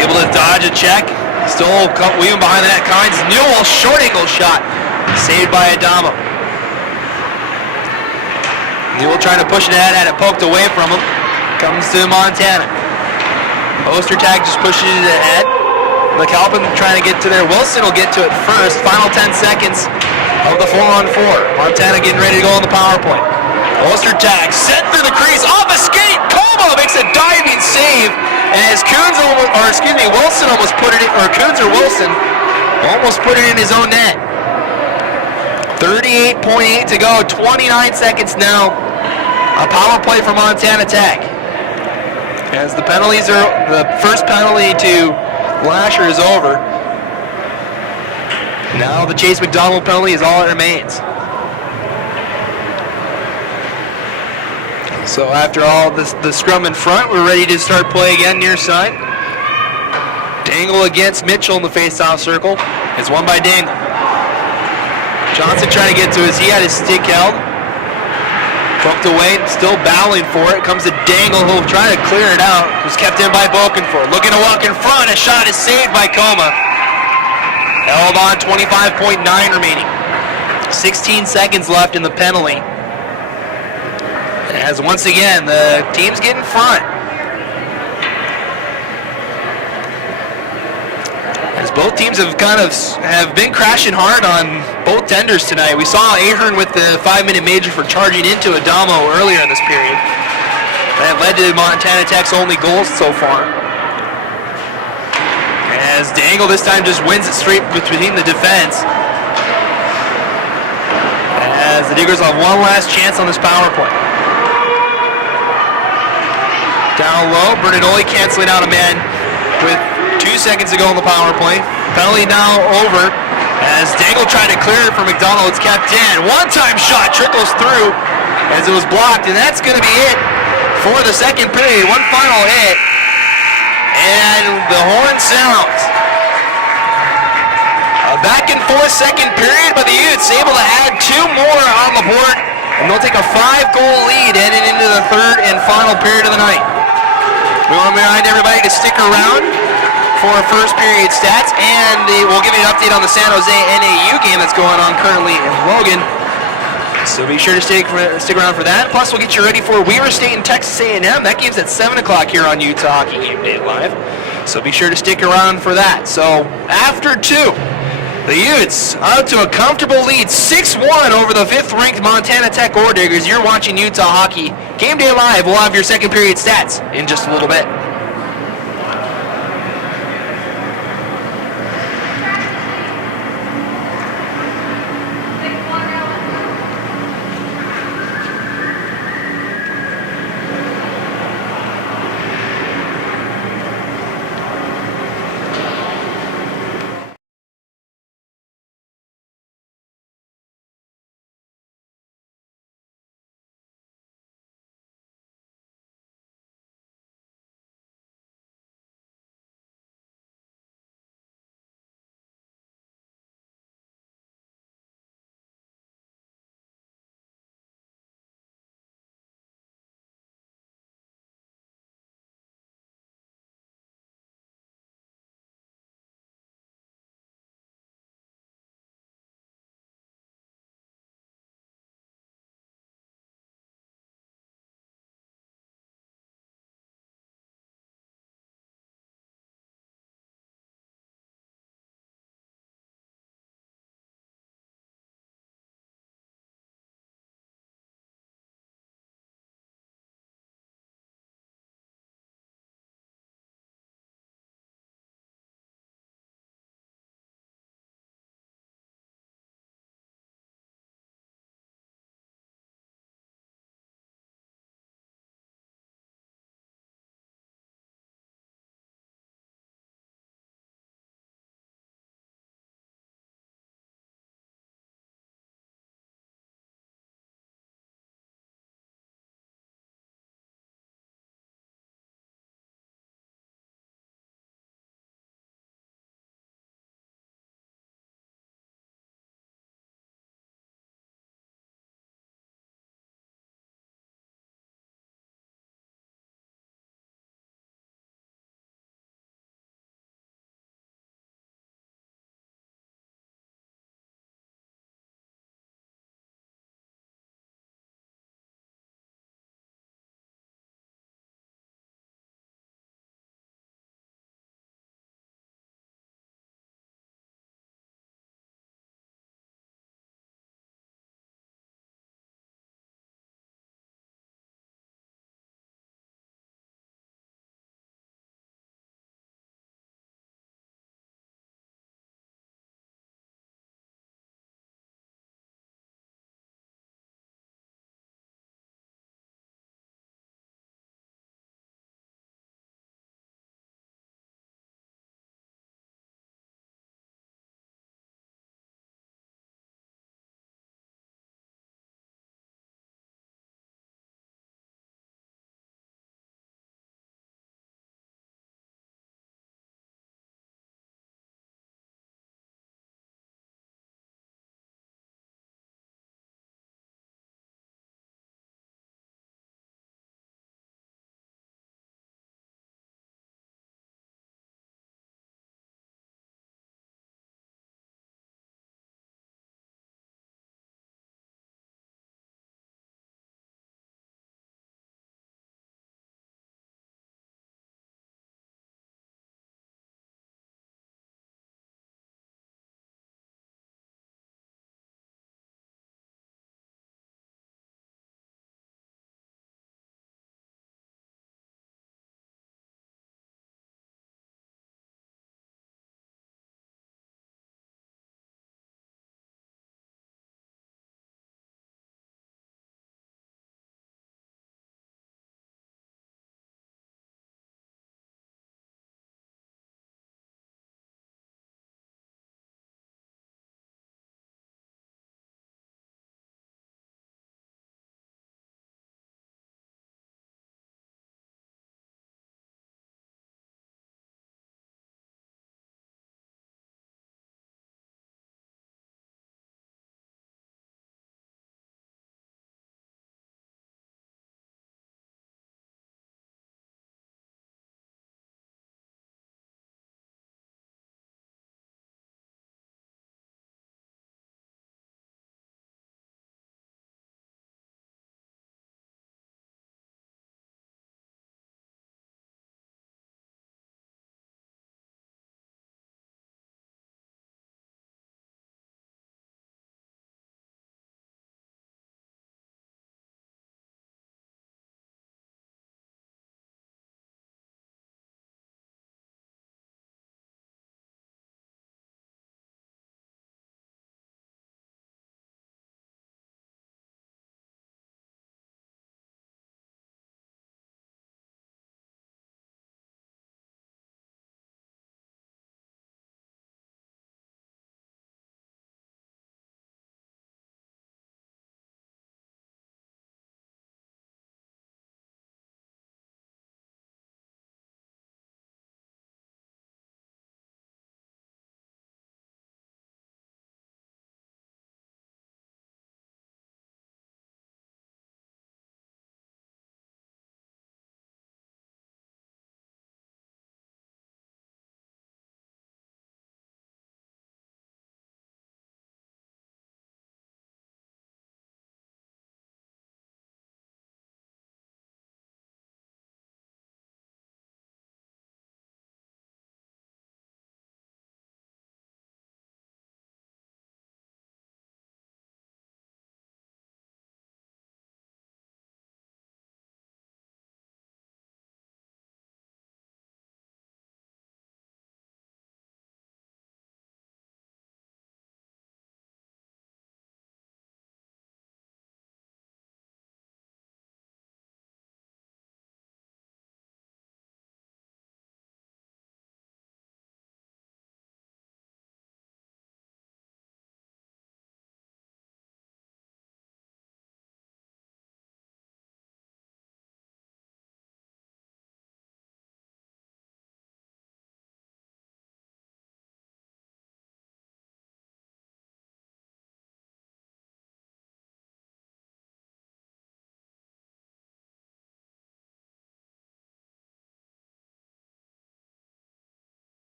Able to dodge a check. Still weaving behind the net. Kynes. Newell, short angle shot. Saved by Adamo. Newell trying to push it ahead. Had it poked away from him. Comes to Montana. Ostertag just pushes it ahead. McAlpin trying to get to there. Wilson will get to it first. Final 10 seconds of the 4-on-4. Montana getting ready to go on the power play. Ostertag sent through the crease. Off a skate. Como makes a diving save. As Wilson almost put it in, or Coons or Wilson almost put it in his own net. 38.8 to go. 29 seconds now. A power play for Montana Tech. As the penalties are, the first penalty to Lasher is over. Now the Chase McDonald penalty is all that remains. So after all the scrum in front, we're ready to start play again near side. Dangle against Mitchell in the face-off circle. It's won by Dangle. Johnson trying to get to he had his stick held. Poked away, still battling for it. Comes to Dangle, who'll try to clear it out. It was kept in by Bokenford. Looking to walk in front. A shot is saved by Coma. Held on, 25.9 remaining. 16 seconds left in the penalty. As once again, the teams get in front. As both teams have been crashing hard on both tenders tonight. We saw Ahern with the 5-minute major for charging into Adamo earlier in this period. That led to Montana Tech's only goals so far. As Dangle this time just wins it straight between the defense. As the Diggers will have one last chance on this power play. Down low, Bernardoli canceling out a man with 2 seconds to go on the power play. Penalty now over as Dangle tried to clear it for McDonald. It's kept in. One-time shot trickles through as it was blocked, and that's going to be it for the second period. One final hit, and the horn sounds. A back-and-forth second period, but the Utes able to add 2 more on the board, and they'll take a 5-goal lead heading into the third and final period of the night. We want to remind everybody to stick around for first period stats, and we'll give you an update on the San Jose NAU game that's going on currently in Logan. So be sure to stick around for that. Plus, we'll get you ready for Weaver State and Texas A&M. That game's at 7 o'clock here on Utah Hockey Game Day Live. So be sure to stick around for that. So after 2, the Utes out to a comfortable lead, 6-1 over the 5th-ranked Montana Tech Ore Diggers. You're watching Utah Hockey Game Day Live. We'll have your second period stats in just a little bit.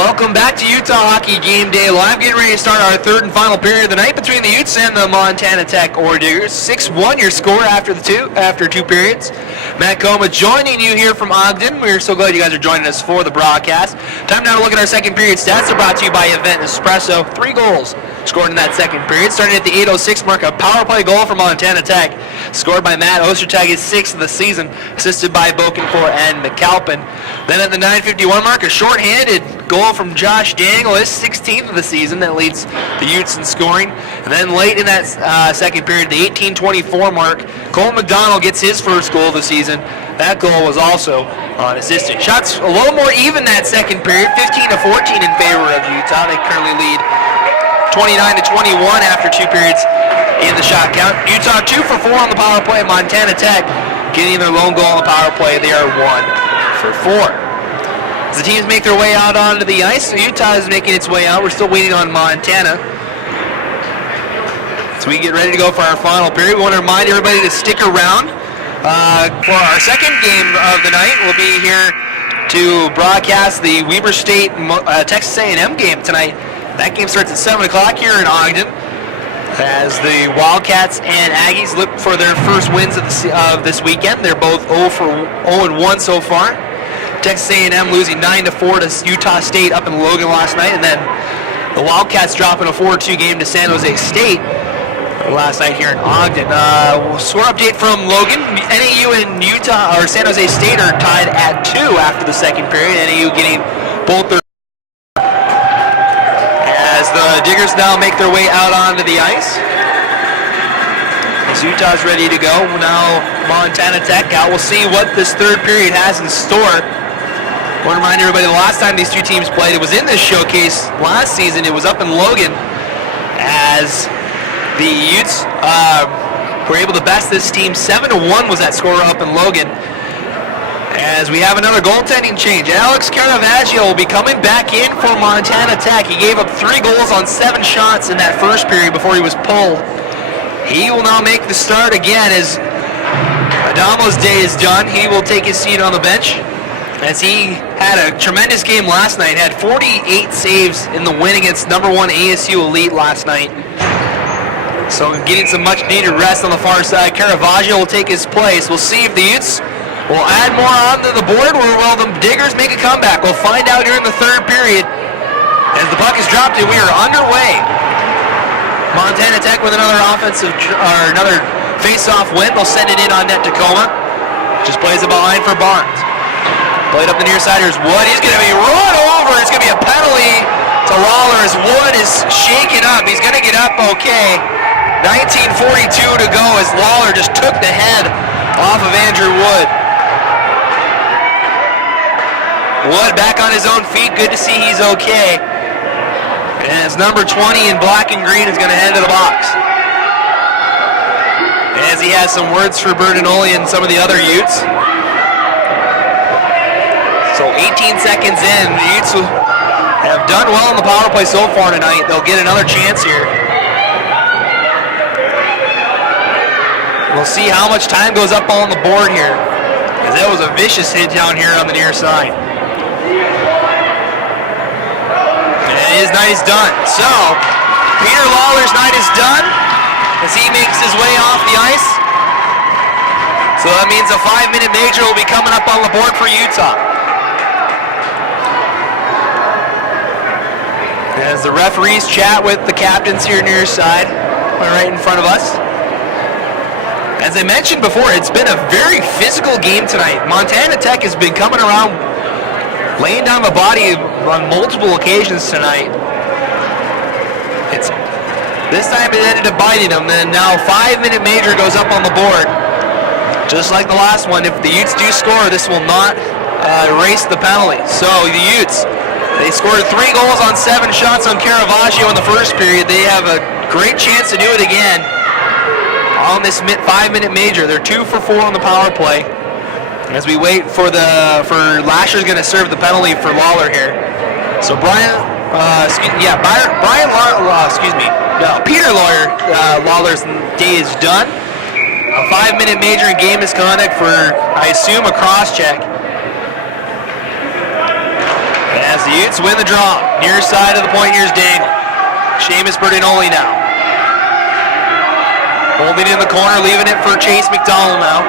Welcome back to Utah Hockey Game Day Live. Getting ready to start our third and final period of the night between the Utes and the Montana Tech Ore Diggers. 6-1 your score after two periods. Matt Coma joining you here from Ogden. We're so glad you guys are joining us for the broadcast. Time now to look at our second period stats. They're brought to you by Event Espresso. 3 goals scored in that second period. Starting at the 8:06 mark, a power play goal from Montana Tech, scored by Matt Ostertag, his 6th of the season, assisted by Bokenfor and McAlpin. Then at the 9:51 mark, a shorthanded goal from Josh Dangle, his 16th of the season, that leads the Utes in scoring. And then late in that second period, the 18:24 mark, Cole McDonald gets his first goal of the season. That goal was also unassisted. Shots a little more even that second period, 15-14 in favor of Utah. They currently lead 29-21 after 2 periods in the shot count. Utah 2 for 4 on the power play. Montana Tech getting their lone goal on the power play. They are 1 for 4. As the teams make their way out onto the ice, Utah is making its way out. We're still waiting on Montana. As we get ready to go for our final period, we want to remind everybody to stick around for our second game of the night. We'll be here to broadcast the Weber State Texas A&M game tonight. That game starts at 7 o'clock here in Ogden as the Wildcats and Aggies look for their first wins of this weekend. They're both 0-1 so far. Texas A&M losing 9-4 to Utah State up in Logan last night, and then the Wildcats dropping a 4-2 game to San Jose State last night here in Ogden. Score update from Logan. NAU and Utah or San Jose State are tied at 2 after the second period. NAU getting both their as the Diggers now make their way out onto the ice. As Utah's ready to go. Now Montana Tech out. We'll see what this third period has in store. I want to remind everybody the last time these two teams played, it was in this showcase last season. It was up in Logan as the Utes were able to best this team. 7-1 was that score up in Logan. As we have another goaltending change, Alex Caravaggio will be coming back in for Montana Tech. He gave up 3 goals on 7 shots in that first period before he was pulled. He will now make the start again as Adamo's day is done. He will take his seat on the bench as he had a tremendous game last night. Had 48 saves in the win against number 1 ASU Elite last night. So getting some much needed rest on the far side. Caravaggio will take his place. We'll see if the Utes will add more onto the board or will the Diggers make a comeback. We'll find out here in the third period. As the puck is dropped and we are underway. Montana Tech with another another face-off win. They'll send it in on net to Tacoma. Just plays it behind for Barnes. Played up the near side. Here's Wood. He's going to be run over. It's going to be a penalty to Lawler as Wood is shaken up. He's going to get up okay. 19:42 to go as Lawler just took the head off of Andrew Wood. Wood back on his own feet. Good to see he's okay. And as number 20 in black and green is going to head to the box. As he has some words for Bertinoli and some of the other Utes. So 18 seconds in, the Utes have done well in the power play so far tonight. They'll get another chance here. We'll see how much time goes up on the board here. Because that was a vicious hit down here on the near side. And his night is done. So, Peter Lawler's night is done as he makes his way off the ice. So that means a 5-minute major will be coming up on the board for Utah. As the referees chat with the captains here near side, right in front of us. As I mentioned before, it's been a very physical game tonight. Montana Tech has been coming around, laying down the body on multiple occasions tonight. This time it ended up biting them, and now 5-minute major goes up on the board. Just like the last one, if the Utes do score, this will not erase the penalty. So the Utes, they scored 3 goals on 7 shots on Caravaggio in the first period. They have a great chance to do it again on this 5-minute major. They're 2 for 4 on the power play. As we wait for Lasher's going to serve the penalty for Lawler here. So Peter Lawler's day is done. A 5-minute major in game misconduct for, I assume, a cross check. As the Utes win the draw. Near side of the point, here's Dangle. Seamus Bertinoli now. Holding in the corner, leaving it for Chase McDonald now.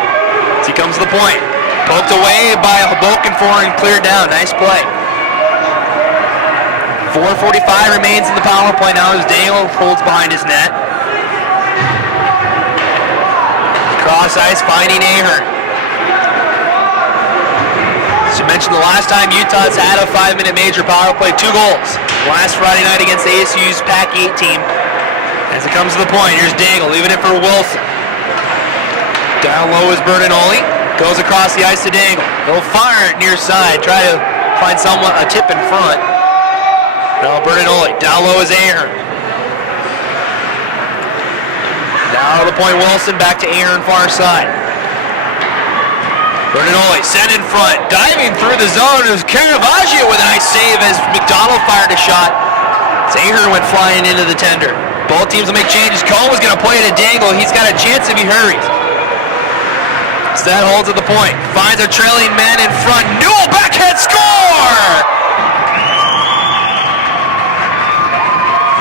As he comes to the point. Poked away by Hoboken and cleared down. Nice play. 4:45 remains in the power play now as Dangle holds behind his net. Cross ice, finding Ahern. As you mentioned, the last time Utah's had a 5-minute major power play, 2 goals. Last Friday night against ASU's Pac-8 team. As it comes to the point, here's Dangle leaving it for Wilson. Down low is Bertinoli. Goes across the ice to Dangle. He'll fire it near side. Try to find a tip in front. Now Bertinoli. Down low is Ahern. Now to the point, Wilson. Back to Ahern, far side. Bertinoli sent in front. Diving through the zone is Caravaggio with a nice save as McDonald fired a shot. As Ahern went flying into the tender. Both teams will make changes. Cohen was going to play it to Dangle. He's got a chance if he hurries. Instead holds at the point. Finds a trailing man in front. Newell backhand score!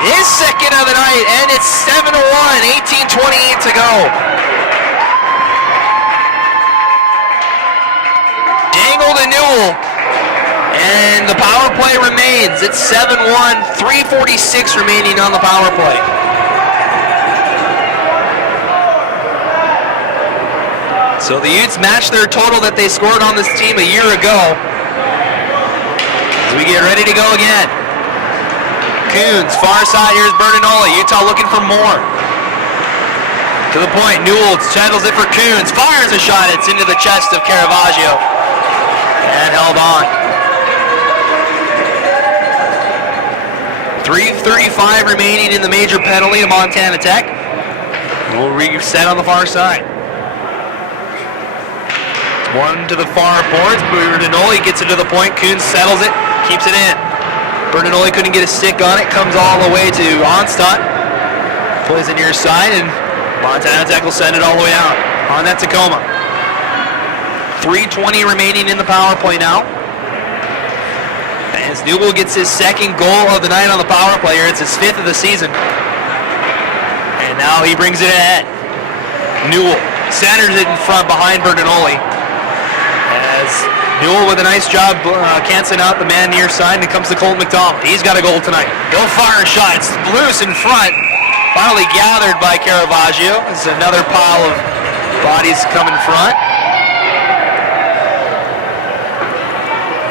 His second of the night, and it's 7-1, 18:28 to go. Dangle to Newell. And the power play remains. It's 7-1, 3:46 remaining on the power play. So the Utes matched their total that they scored on this team a year ago. As we get ready to go again. Coons, far side, here's Bertinoli. Utah looking for more. To the point, Newell settles it for Coons. Fires a shot, it's into the chest of Caravaggio. And held on. 3:35 remaining in the major penalty to Montana Tech. We'll reset on the far side. One to the far boards. Bertinoli gets it to the point. Coons settles it, keeps it in. Bertinoli couldn't get a stick on it. Comes all the way to Onstadt. Plays it near side, and Montana Tech will send it all the way out. On that Tacoma. 3:20 remaining in the power play now. As Newell gets his second goal of the night on the power play here. It's his 5th of the season. And now he brings it ahead. Newell centers it in front behind Bertinoli. As Newell with a nice job canceling out the man near side, and it comes to Colton McDonald. He's got a goal tonight. He'll fire a shot. It's loose in front. Finally gathered by Caravaggio. This is another pile of bodies coming front.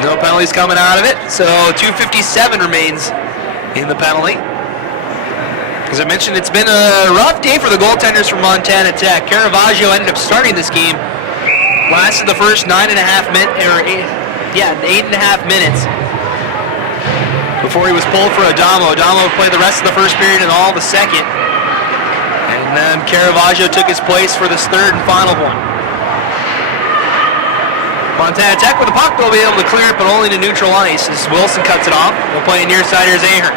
No penalties coming out of it, so 2:57 remains in the penalty. As I mentioned, it's been a rough day for the goaltenders from Montana Tech. Caravaggio ended up starting this game. Lasted the first 8.5 minutes before he was pulled for Adamo. Adamo played the rest of the first period and all the second. And then Caravaggio took his place for this third and final one. Montana Tech with the puck, they'll be able to clear it, but only to neutral ice as Wilson cuts it off. We'll play it near side, here's Ahern.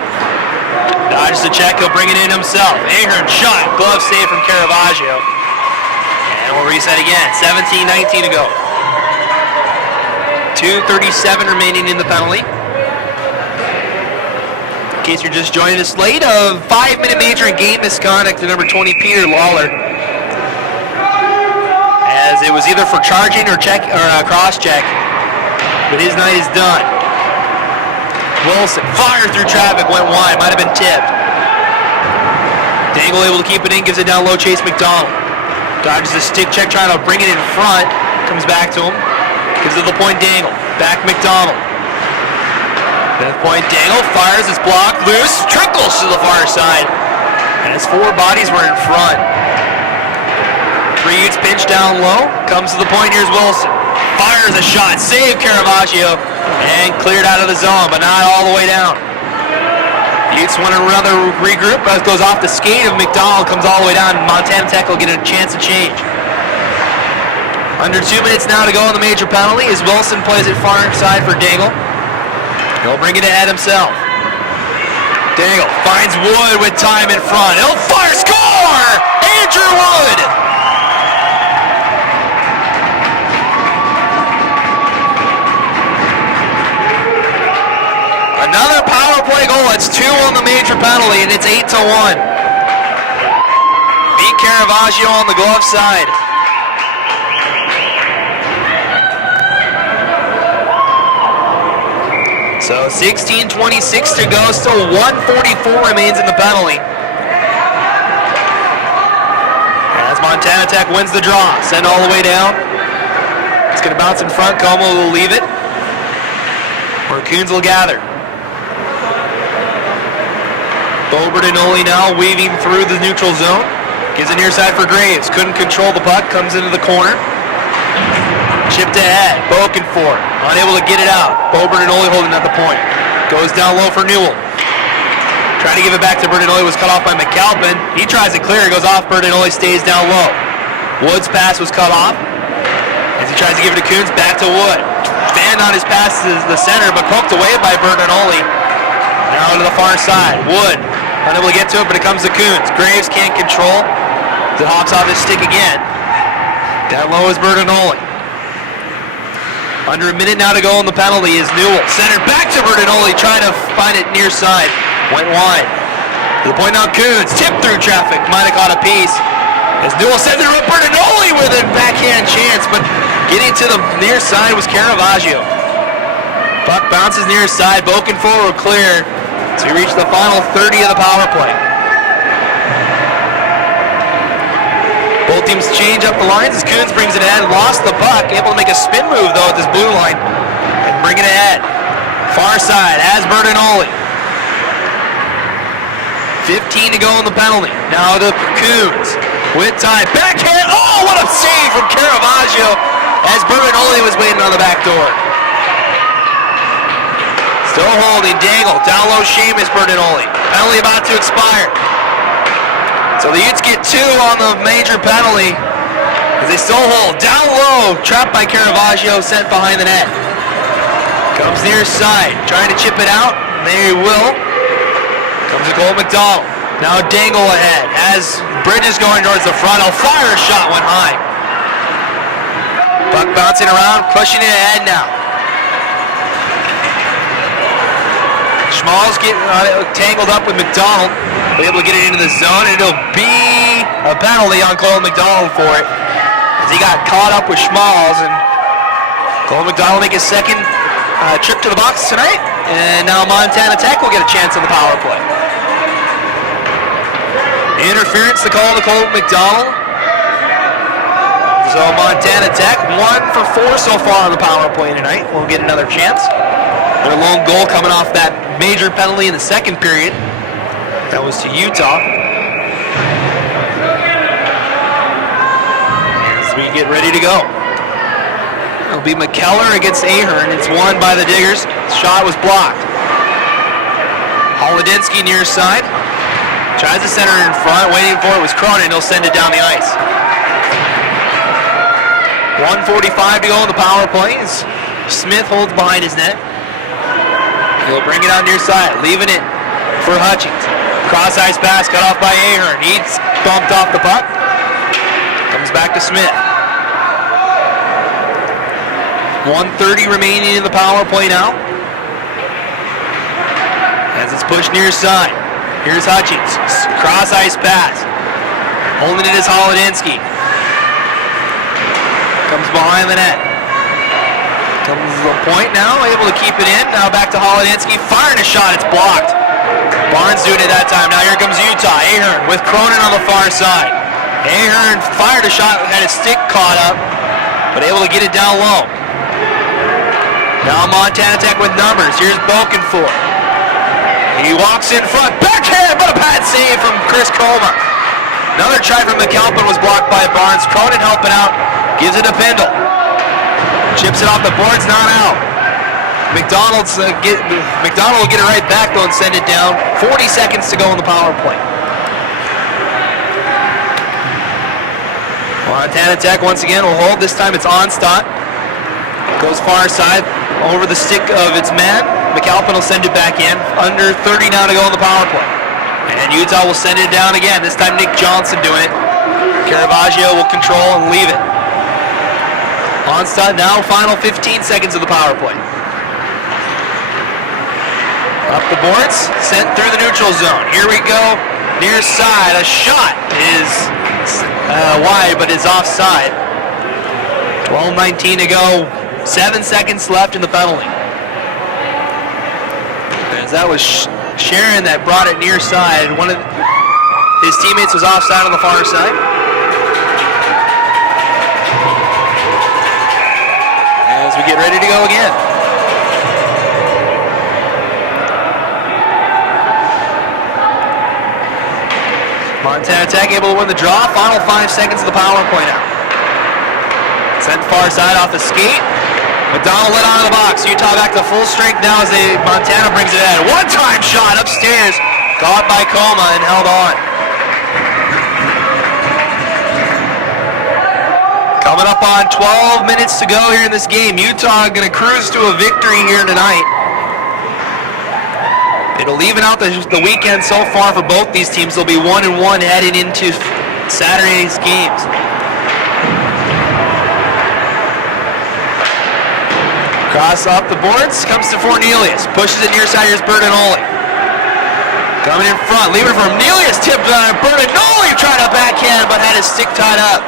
Dodges the check, he'll bring it in himself. Ahern shot, glove save from Caravaggio. And we'll reset again, 17:19 to go. 2:37 remaining in the penalty. In case you're just joining us, slate of 5-minute major and game misconduct to number 20, Peter Lawler. As it was either for charging or cross-check, but his night is done. Wilson fired through traffic, went wide, might have been tipped. Dangle able to keep it in, gives it down low, Chase McDonald. Dodges the stick check, trying to bring it in front, comes back to him, gives it the point Dangle, back McDonald. That point Dangle fires, it's blocked, loose, trickles to the far side. And his 4 bodies were in front. 3 Utes pinch down low, comes to the point, here's Wilson. Fires a shot, save Caravaggio, and cleared out of the zone, but not all the way down. Utes want another regroup, but it goes off the skate of McDonald, comes all the way down, and Montana Tech will get a chance to change. Under 2 minutes now to go on the major penalty as Wilson plays it far side for Dangle. He'll bring it ahead himself. Dangle finds Wood with time in front. He'll fire, score! Andrew Wood! penalty, and it's 8-1. Beat Caravaggio on the glove side. So 16:26 to go, still 1:44 remains in the penalty. As Montana Tech wins the draw, send all the way down. It's going to bounce in front, Como will leave it. Coons will gather. Bo Bertinoli now weaving through the neutral zone. Gives it near side for Graves. Couldn't control the puck, comes into the corner. Chipped ahead, Boken for it. Unable to get it out. Bo Bertinoli holding at the point. Goes down low for Newell. Trying to give it back to Bertinoli, was cut off by McAlpin. He tries to clear, goes off, Bertinoli stays down low. Wood's pass was cut off. As he tries to give it to Coons, back to Wood. Stand on his pass to the center, but poked away by Bertinoli. Now to the far side. Wood, unable to get to it, but it comes to Coons. Graves can't control. It hops off his stick again. Down low is Bertinoli. Under a minute now to go on the penalty is Newell. Centered back to Bertinoli, trying to find it near side. Went wide. To the point now, Coons. Tipped through traffic. Might have caught a piece. As Newell sends it to Bertinoli with a backhand chance, but getting to the near side was Caravaggio. Puck bounces near side. Boken forward clear. So we reach the final 30 of the power play. Both teams change up the lines as Coons brings it ahead. Lost the puck. Able to make a spin move though at this blue line. And bring it ahead. Far side has Bertinoli. 15 to go in the penalty. Now to Coons. With time. Backhand. Oh, what a save from Caravaggio as Bertinoli was waiting on the back door. Still holding. Dangle. Down low Seamus Bertinoli. Penalty about to expire. So the Utes get 2 on the major penalty as they still hold. Down low. Trapped by Caravaggio. Sent behind the net. Comes near side. Trying to chip it out. There he will. Comes to Cole McDonald. Now Dangle ahead. As Bridges going towards the front, he'll fire a shot, went high. Puck bouncing around, pushing it ahead now. Schmalz getting tangled up with McDonald. Be able to get it into the zone, and it'll be a penalty on Cole McDonald for it. As he got caught up with Schmalz, and Cole McDonald make his second trip to the box tonight. And now Montana Tech will get a chance on the power play. Interference to call to Cole McDonald. So Montana Tech 1 for 4 so far on the power play tonight. We'll get another chance. Their lone goal coming off that major penalty in the second period. That was to Utah. As we get ready to go. It'll be McKellar against Ahern. It's won by the Diggers. Shot was blocked. Holodinsky near side. Tries to center in front, waiting for it was Cronin. He'll send it down the ice. 1:45 to go in the power play. Smith holds behind his net. He'll bring it out near side, leaving it for Hutchings. Cross ice pass cut off by Ahern. He's bumped off the puck. Comes back to Smith. 1:30 remaining in the power play now. As it's pushed near side. Here's Hutchings. Cross ice pass. Holding it is Holodinsky. Comes behind the net. Comes to the point now, able to keep it in. Now back to Holodinsky. Firing a shot, it's blocked. Barnes doing it that time. Now here comes Utah. Ahern with Cronin on the far side. Ahern fired a shot, had his stick caught up, but able to get it down low. Now Montana Tech with numbers. Here's Bokenfour. He walks in front, backhand, but a bad save from Chris Coma. Another try from McAlpin was blocked by Barnes. Cronin helping out, gives it to Pindle. Chips it off the boards, not out. McDonald will get it right back though and send it down. 40 seconds to go in the power play. Montana Tech once again will hold. This time it's Onstadt. Goes far side over the stick of its man. McAlpin will send it back in. Under 30 now to go in the power play. And Utah will send it down again. This time Nick Johnson doing it. Caravaggio will control and leave it. Onstadt now final 15 seconds of the power play. Up the boards, sent through the neutral zone. Here we go, near side. A shot is wide, but is offside. 12:19 to go. 7 seconds left in the penalty. As that was Sharon that brought it near side. One of his teammates was offside on the far side. As we get ready to go again. Montana Tech able to win the draw. Final 5 seconds of the power play now. Sent far side off the skate. McDonald let on to the box. Utah back to full strength now as Montana brings it in. One-time shot upstairs. Caught by Coma and held on. Coming up on 12 minutes to go here in this game. Utah going to cruise to a victory here tonight. It'll even out the weekend so far for both these teams. They'll be 1-1 heading into Saturday's games. Cross off the boards, comes to Fornelius. Pushes it near side, here's Bertinoli. Coming in front, leaving from Nelius, tipped on Bertinoli, trying to backhand, but had his stick tied up.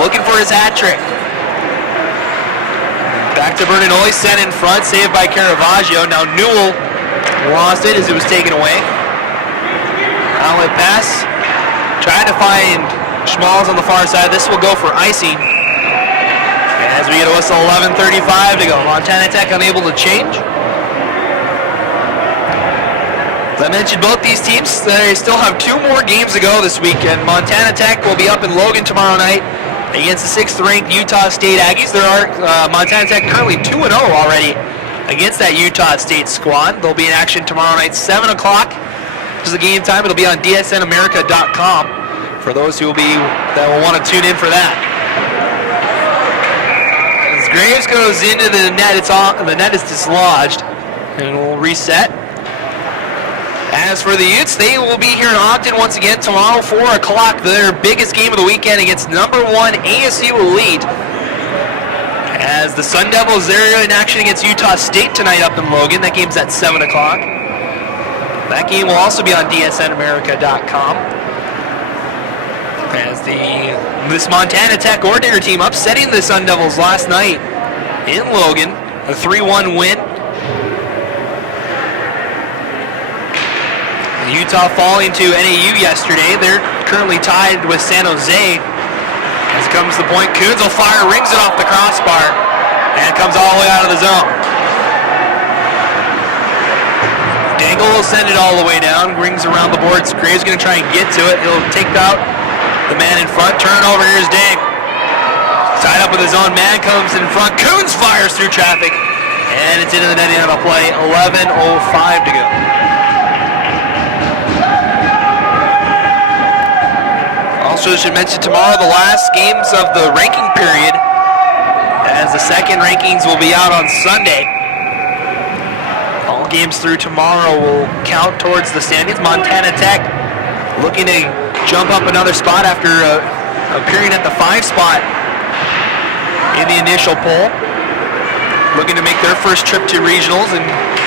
Looking for his hat trick. Back to Bertinoli, sent in front, saved by Caravaggio. Now Newell lost it as it was taken away. Outlet pass. Trying to find Schmalz on the far side. This will go for icing. As we get a whistle, 11:35 to go. Montana Tech unable to change. As I mentioned, both these teams, they still have 2 more games to go this weekend. Montana Tech will be up in Logan tomorrow night against the 6th-ranked Utah State Aggies. There are Montana Tech currently 2-0 already against that Utah State squad. They'll be in action tomorrow night, 7 o'clock. This is the game time. It'll be on dsnamerica.com for those who that will want to tune in for that. Graves goes into the net. The net is dislodged, and we'll reset. As for the Utes, they will be here in Ogden once again tomorrow, 4 o'clock. Their biggest game of the weekend against #1 ASU Elite. As the Sun Devils, they're in action against Utah State tonight up in Logan. That game's at 7 o'clock. That game will also be on dsnamerica.com. As this Montana Tech coordinator team upsetting the Sun Devils last night in Logan, a 3-1 win. Utah falling to NAU yesterday. They're currently tied with San Jose. As comes the point, Coons will fire, rings it off the crossbar, and comes all the way out of the zone. Dangle will send it all the way down, rings around the boards. Graves going to try and get to it. He'll take out the man in front. Turnover, here's Dang. Tied up with his own man, comes in front. Coons fires through traffic, and it's into the net on a play. 11:05 to go. Also should mention tomorrow the last games of the ranking period, as the second rankings will be out on Sunday. All games through tomorrow will count towards the standings. Montana Tech looking to jump up another spot after appearing at the 5 spot in the initial poll. Looking to make their first trip to regionals in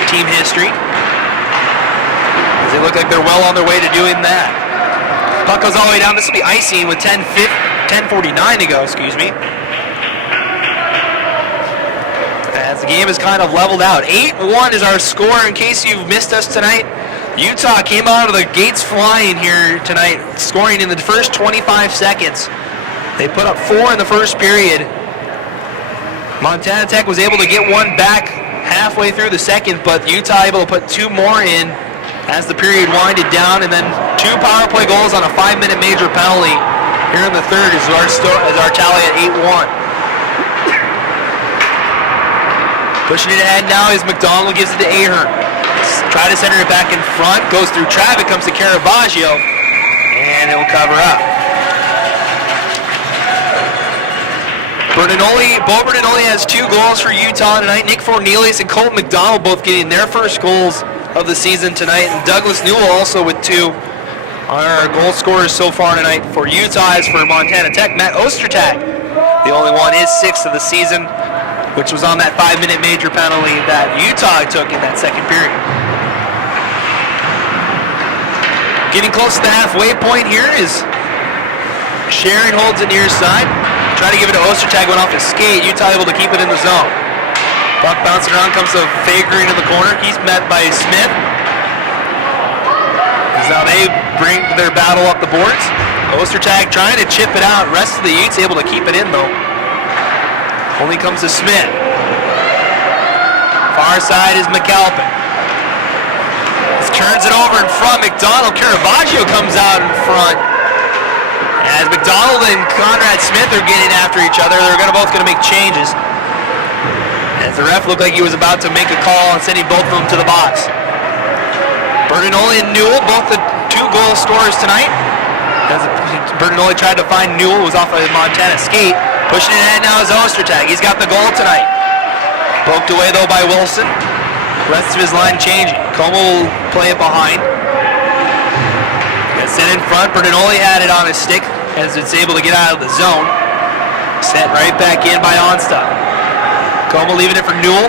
team history, as they look like they're well on their way to doing that. Puck goes all the way down. This will be icing with 10:49 to go, excuse me. As the game is kind of leveled out. 8-1 is our score. In case you've missed us tonight, Utah came out of the gates flying here tonight, scoring in the first 25 seconds. They put up 4 in the first period. Montana Tech was able to get one back halfway through the second, but Utah able to put 2 more in as the period winded down, and then 2 power play goals on a 5-minute major penalty here in the third is our tally at 8-1. Pushing it ahead now is McDonald, gives it to Ahern. Try to center it back in front, goes through traffic, comes to Caravaggio, and it'll cover up. Bo Bertinoli has 2 goals for Utah tonight. Nick Fornelius and Colton McDonald both getting their first goals of the season tonight, and Douglas Newell also with 2 are our goal scorers so far tonight for Utah. As for Montana Tech, Matt Ostertag, the only one, is 6th of the season, which was on that 5-minute major penalty that Utah took in that second period. Getting close to the halfway point here is Sharon holds it near side. Trying to give it to Ostertag, went off his skate. Utah able to keep it in the zone. Puck bouncing around, comes to Fager into the corner. He's met by Smith. As now they bring their battle up the boards. Ostertag trying to chip it out. Rest of the Utes able to keep it in though. Only comes to Smith. Far side is McAlpin. Turns it over in front. McDonald, Caravaggio comes out in front. As McDonald and Conrad Smith are getting after each other, they're both going to make changes. As the ref looked like he was about to make a call and sending both of them to the box. Bertinoli and Newell, both the 2 goal scorers tonight. As Bertinoli tried to find Newell, was off a Montana skate. Pushing it in now is Ostertag. He's got the goal tonight. Poked away though by Wilson. Rest of his line changing. Como will play it behind. Gets set in front. Bertinoli had it on his stick as it's able to get out of the zone. Set right back in by Onstad. Como leaving it for Newell.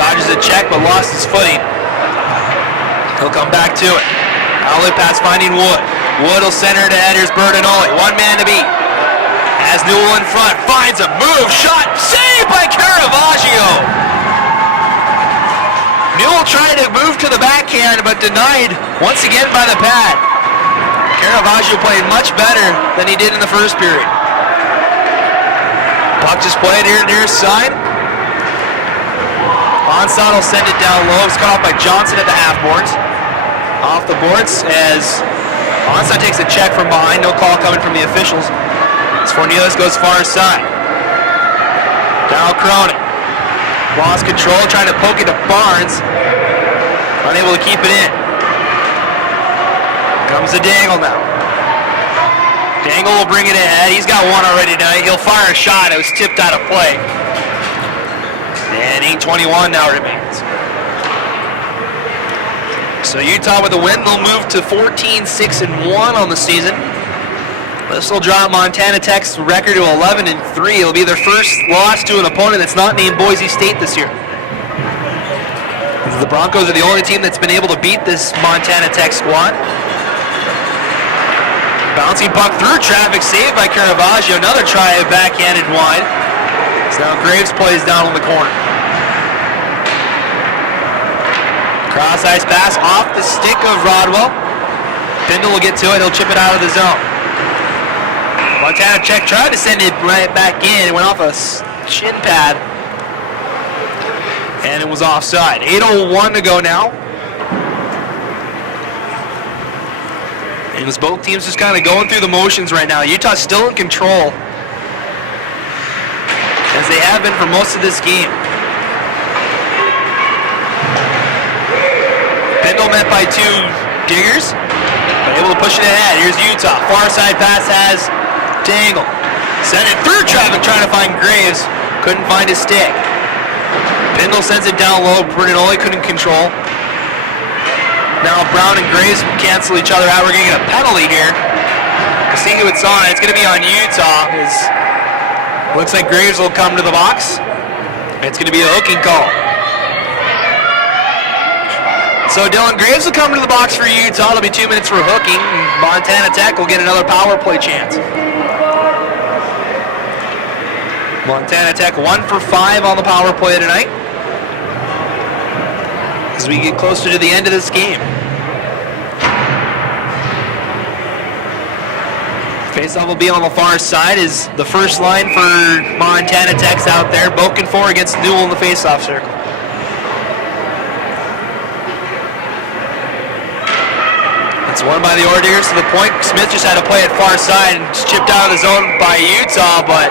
Dodges a check but lost his footing. He'll come back to it. Outlet pass finding Wood. Wood will center it ahead. Here's Bertinoli. 1 man to beat. Has Newell in front. Finds a move. Shot. Saved by Caravaggio. Newell tried to move to the backhand, but denied once again by the pad. Caravaggio played much better than he did in the first period. Puck just played here near side. Onstad will send it down low. It's caught by Johnson at the half boards. Off the boards as Onstad takes a check from behind. No call coming from the officials. As Fornelis goes far side. Now Cronin. Lost control, trying to poke it to Barnes. Unable to keep it in. Comes to Dangle now. Dangle will bring it ahead. He's got one already tonight. He'll fire a shot. It was tipped out of play. And 8:21 now remains. So Utah with a win. They'll move to 14-6-1 on the season. This will drop Montana Tech's record to 11-3. It'll be their first loss to an opponent that's not named Boise State this year. The Broncos are the only team that's been able to beat this Montana Tech squad. Bouncing puck through traffic, saved by Caravaggio. Another try backhanded wide. So now Graves plays down on the corner. Cross ice pass off the stick of Rodwell. Bindle will get to it. He'll chip it out of the zone. Montana Tech tried to send it right back in. It went off a shin pad. And it was offside. 8:01 to go now. And as both teams just kind of going through the motions right now. Utah's still in control, as they have been for most of this game. Bindle met by 2 diggers, but able to push it ahead. Here's Utah. Far side pass has Dangle. Sent it through traffic trying to find Graves. Couldn't find his stick. Bindle sends it down low. Bertinoli couldn't control. Now Brown and Graves cancel each other out. We're going to get a penalty here. We'll see who it's on. It's going to be on Utah. Looks like Graves will come to the box. It's going to be a hooking call. So Dylan Graves will come to the box for Utah. It'll be 2 minutes for hooking. Montana Tech will get another power play chance. Montana Tech 1 for 5 on the power play tonight, as we get closer to the end of this game. Faceoff will be on the far side. Is the first line for Montana Tech's out there. Boken 4 against Newell in the faceoff circle. It's won by the Ordeers to the point. Smith just had to play it far side and chipped out of the zone by Utah, but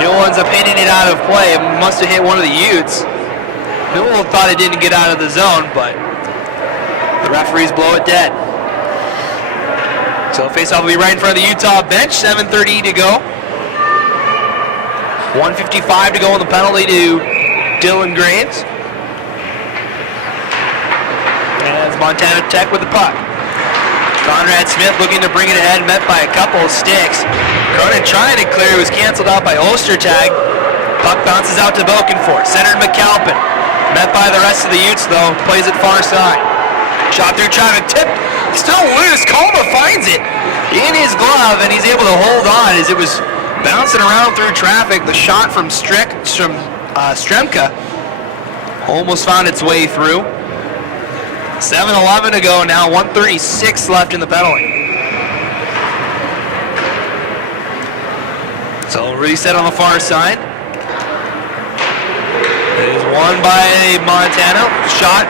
Newell ends up hitting it out of play. It must have hit one of the Utes. Newell thought it didn't get out of the zone, but the referees blow it dead. So faceoff will be right in front of the Utah bench. 7:30 to go. 1:55 to go on the penalty to Dylan Graves. And it's Montana Tech with the puck. Conrad Smith looking to bring it ahead, met by a couple of sticks. Cronin trying to clear, was canceled out by Ostertag. Puck bounces out to Bokenfort. Centered McAlpin. Met by the rest of the Utes though, plays it far side. Shot through traffic, tipped puck still loose. Coma finds it in his glove, and he's able to hold on as it was bouncing around through traffic. The shot from Stremka almost found its way through. 7:11 to go now, 1:36 left in the penalty. So reset on the far side. It is won by Montana. Shot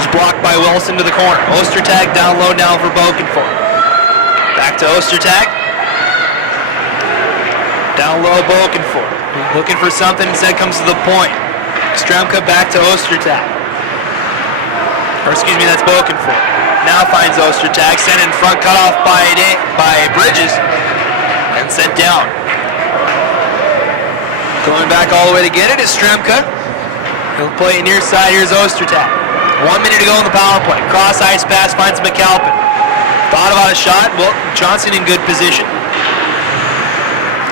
is blocked by Wilson to the corner. Ostertag down low now for Bokenford. Back to Ostertag. Down low Bokenford. Looking for something, instead comes to the point. Stremka back to Ostertag. Or excuse me, that's Bokenford. Now finds Ostertag, sent in front, cut off by Bridges, and sent down. Going back all the way to get it is Stremka. He'll play it near side. Here's Ostertag. 1 minute to go in the power play. Cross ice pass finds McAlpin. Thought about a shot. Well, Johnson in good position.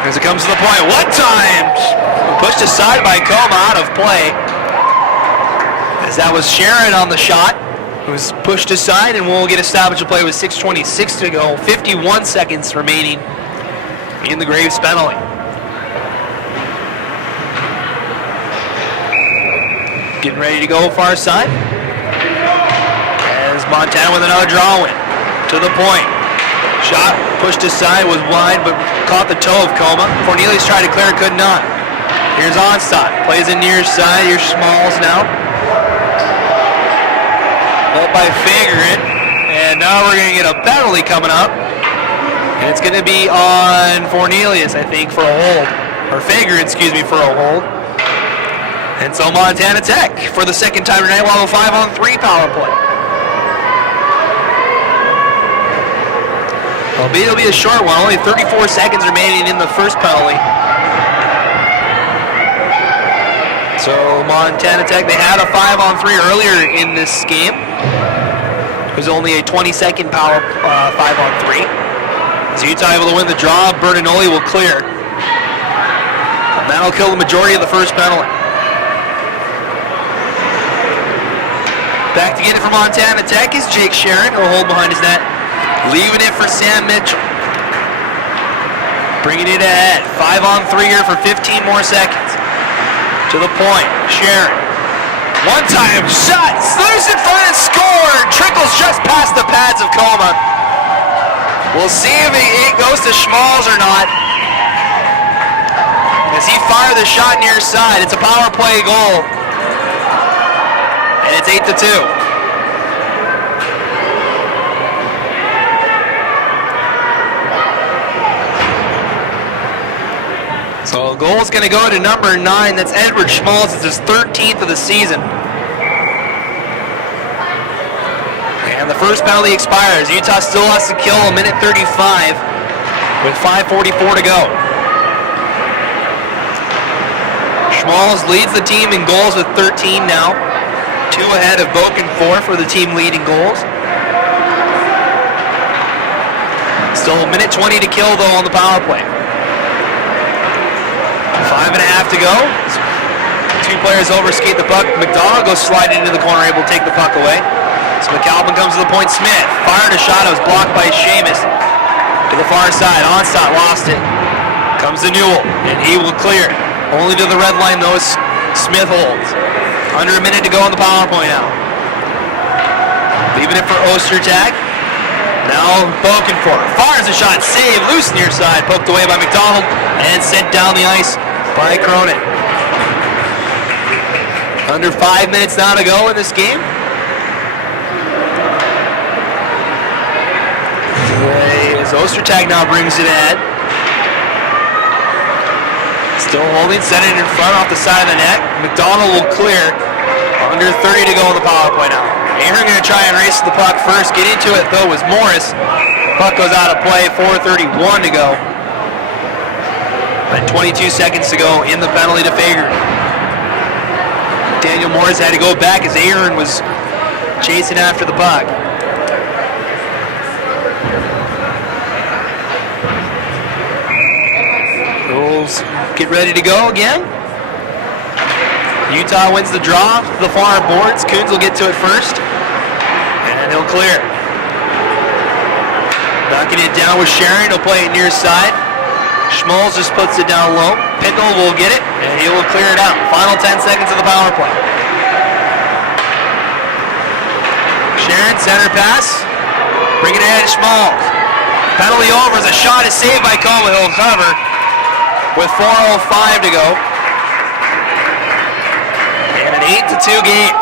As it comes to the point. One time! Pushed aside by Coma, out of play. As that was Sharon on the shot. It was pushed aside, and we'll get established to play with 6:26 to go. 51 seconds remaining in the Graves penalty. Getting ready to go far side. As Montana with another draw win. To the point. Shot pushed aside, was wide, but caught the toe of Coma. Cornelius tried to clear, could not. Here's Onstad. Plays it near side. Here's Schmalls now. Up by Fagerant. And now we're going to get a penalty coming up. And it's going to be on Cornelius, I think, for a hold. Or Fagerant, excuse me, for a hold. And so Montana Tech, for the second time tonight, will have a 5-on-3 power play. Albeit it'll be a short one, only 34 seconds remaining in the first penalty. So Montana Tech, they had a 5-on-3 earlier in this game. It was only a 20-second power 5-on-3. So Utah able to win the draw. Bertinoli will clear. And that'll kill the majority of the first penalty. Back to get it for Montana Tech is Jake Sharon. He'll hold behind his net. Leaving it for Sam Mitchell. Bringing it ahead. 5-on-3 here for 15 more seconds. To the point. Sharon. One time shot. Loose in front and scored. Trickles just past the pads of Coma. We'll see if it goes to Schmalls or not. As he fired the shot near side. It's a power play goal. And it's 8-2. So goal is going to go to number 9. That's Edward Schmalls. It's his 13th of the season. And the first penalty expires. Utah still has to kill a minute 35 with 5:44 to go. Schmalls leads the team in goals with 13 now. 2 ahead of Bokenford for the team leading goals. Still a minute 20 to kill though on the power play. 5.5 to go. 2 players overskate the puck. McDonald goes sliding into the corner, able to take the puck away. So McAlpin comes to the point. Smith fired a shot. It was blocked by Seamus to the far side. Onstad lost it. Comes to Newell, and he will clear. Only to the red line, though, Smith holds. Under a minute to go on the power play now. Leaving it for Ostertag. Now Bokenford fires a shot. Save. Loose near side. Poked away by McDonald and sent down the ice by Cronin. Under 5 minutes now to go in this game. As Ostertag now brings it ahead. Still holding, sending it in front off the side of the net. McDonald will clear. Under 30 to go on the power play now. Ahern going to try and race the puck first. Get into it though was Morris. Puck goes out of play. 4:31 to go. And 22 seconds to go in the penalty to Fager. Daniel Morris had to go back as Ahern was chasing after the puck. Goals get ready to go again. Utah wins the draw to the far boards. Coons will get to it first. And he'll clear. Knocking it down with Sharon. He'll play it near side. Schmalz just puts it down low. Pindle will get it, and he will clear it out. Final 10 seconds of the power play. Sharon, center pass. Bringing it ahead to Schmalz. Penalty over as a shot is saved by Coma. He'll cover with 4:05 to go. And an 8-2 game.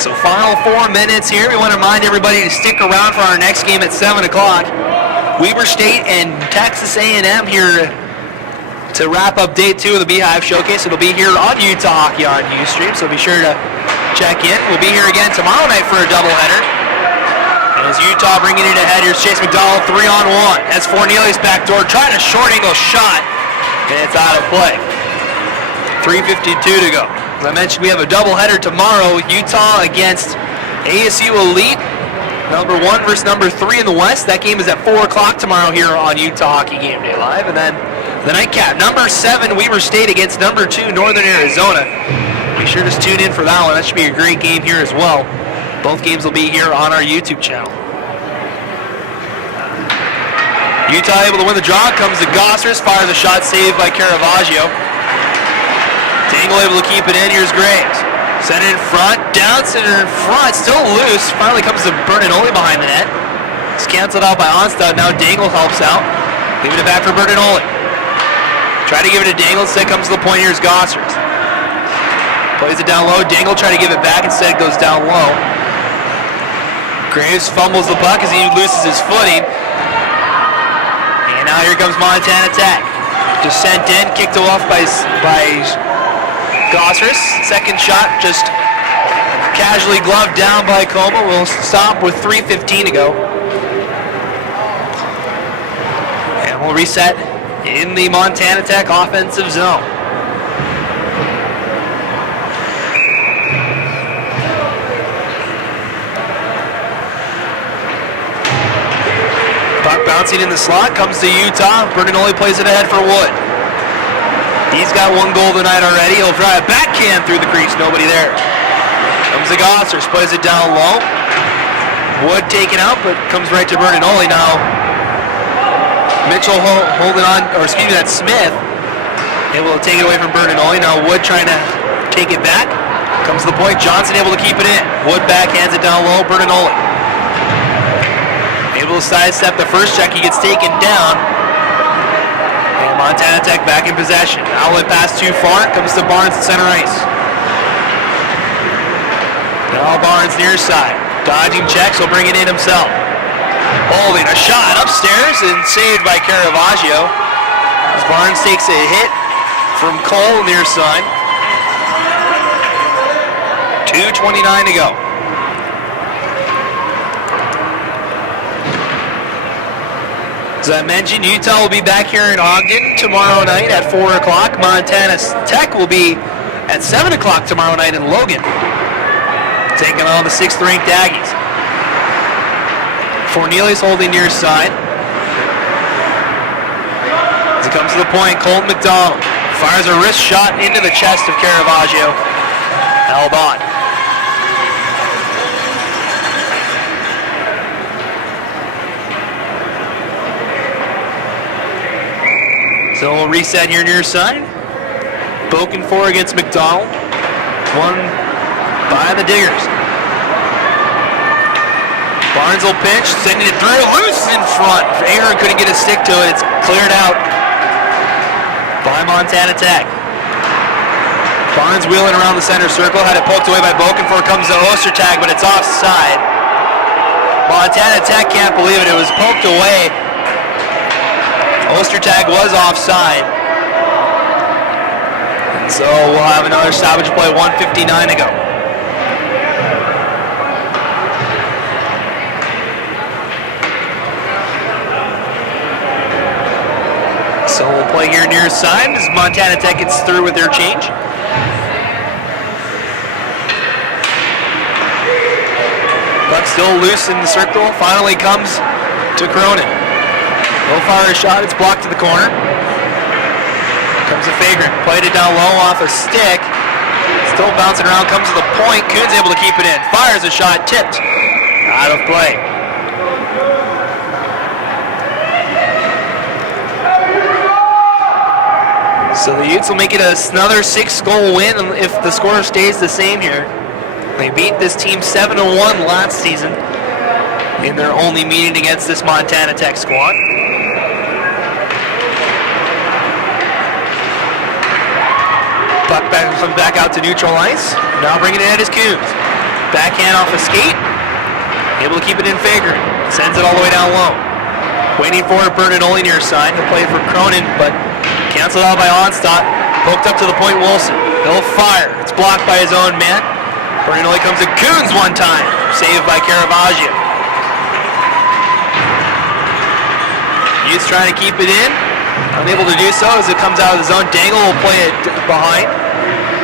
So final 4 minutes here. We want to remind everybody to stick around for our next game at 7 o'clock. Weber State and Texas A&M here to wrap up day 2 of the Beehive Showcase. It'll be here on Utah Hockey on Ustream, so be sure to check in. We'll be here again tomorrow night for a doubleheader. And as Utah bringing it ahead, here's Chase McDonald 3-on-1. That's Fornelius backdoor, trying a short angle shot, and it's out of play. 3:52 to go. As I mentioned, we have a doubleheader tomorrow. Utah against ASU Elite. Number 1 versus number 3 in the West. That game is at 4 o'clock tomorrow here on Utah Hockey Game Day Live. And then the nightcap, number 7 Weber State against number 2 Northern Arizona. Be sure to tune in for that one. That should be a great game here as well. Both games will be here on our YouTube channel. Utah able to win the draw. Comes to Gossers. Fires a shot saved by Caravaggio. Dangle able to keep it in. Here's Graves. Center in front, down center in front, still loose. Finally comes to Bernanoli behind the net. It's canceled out by Onstad. Now Dangle helps out. Leaving it back for Bernanoli. Try to give it to Dangle. Instead comes to the point. Here's Gossers. Plays it down low. Dangle try to give it back. Instead it goes down low. Graves fumbles the puck as he loses his footing. And now here comes Montana Tech. Just sent in, kicked off by Gossers. Second shot just casually gloved down by Coma. We'll stop with 3:15 to go. And we'll reset in the Montana Tech offensive zone. Puck bouncing in the slot, comes to Utah. Bernanoli plays it ahead for Wood. He's got 1 goal tonight already. He'll try a backhand through the crease. Nobody there. Comes the Gossers. Plays it down low. Wood taken out, but comes right to Bernanoli now. Mitchell holding on, or excuse me, that's Smith. Able to take it away from Bernanoli. Now Wood trying to take it back. Comes to the point. Johnson able to keep it in. Wood backhands it down low. Bernanoli able to sidestep the first check. He gets taken down. Montana Tech back in possession. Outlet pass too far. Comes to Barnes at center ice. Now Barnes near side. Dodging checks. He'll bring it in himself. Holding a shot upstairs and saved by Caravaggio. As Barnes takes a hit from Cole near side. 2:29 to go. As I mentioned, Utah will be back here in Ogden tomorrow night at 4 o'clock. Montana Tech will be at 7 o'clock tomorrow night in Logan, taking on the 6th-ranked Aggies. Fornelius holding near side. As it comes to the point, Colton McDonald fires a wrist shot into the chest of Caravaggio. Held on. So we'll reset here near side. Boken for against McDonald. One by the Diggers. Barnes will pitch, sending it through, loose in front. Aaron couldn't get a stick to it. It's cleared out by Montana Tech. Barnes wheeling around the center circle, had it poked away by Bokenfor, comes to Ostertag, but it's offside. Montana Tech can't believe it. It was poked away. Ostertag was offside. And so we'll have another stoppage play, 1:59 to go. So we'll play here near side as Montana Tech gets through with their change. Puck still loose in the circle. Finally comes to Cronin. He'll fire a shot. It's blocked to the corner. Comes to Fagrant. Played it down low off a stick. Still bouncing around. Comes to the point. Kuhn's able to keep it in. Fires a shot. Tipped. Out of play. So the Utes will make it another 6-goal win if the score stays the same here. They beat this team 7-1 last season in their only meeting against this Montana Tech squad. Puck comes back out to neutral ice. Now bringing it in is Coombs. Backhand off a skate. Able to keep it in Fager. Sends it all the way down low. Waiting for Bernardoli near side. He'll play it for Cronin, but canceled out by Onstadt. Poked up to the point Wilson. He'll fire. It's blocked by his own man. Bernardoli comes to Coons one time. Saved by Caravaggio. He's trying to keep it in. Unable to do so as it comes out of the zone. Dangle will play it behind.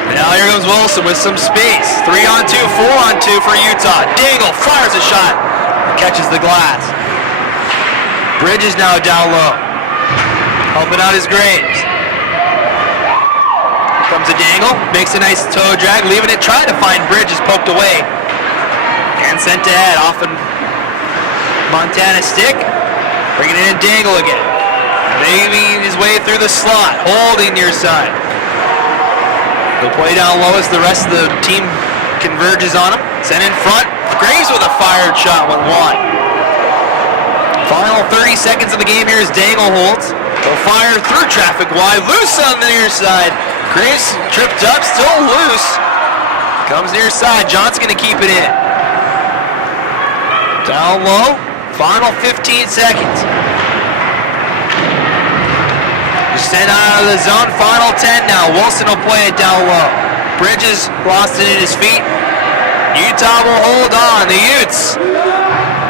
And now here comes Wilson with some space. 3-on-2, 4-on-2 for Utah. Dangle fires a shot. Catches the glass. Bridges now down low. Helping out his Graves. Comes to Dangle. Makes a nice toe drag. Leaving it. Trying to find Bridges. Poked away. And sent to head. Off of Montana stick. Bringing it in Dangle again. Maybe his way through the slot. Holding near side. He'll play down low as the rest of the team converges on him. Sent in front. Graves with a fired shot with one. Final 30 seconds of the game here as Dangle holds. He'll fire through traffic wide. Loose on the near side. Graves tripped up. Still loose. Comes near side. John's going to keep it in. Down low. Final 15 seconds. Sent out of the zone. Final 10 now. Wilson will play it down low. Bridges lost it in his feet. Utah will hold on. The Utes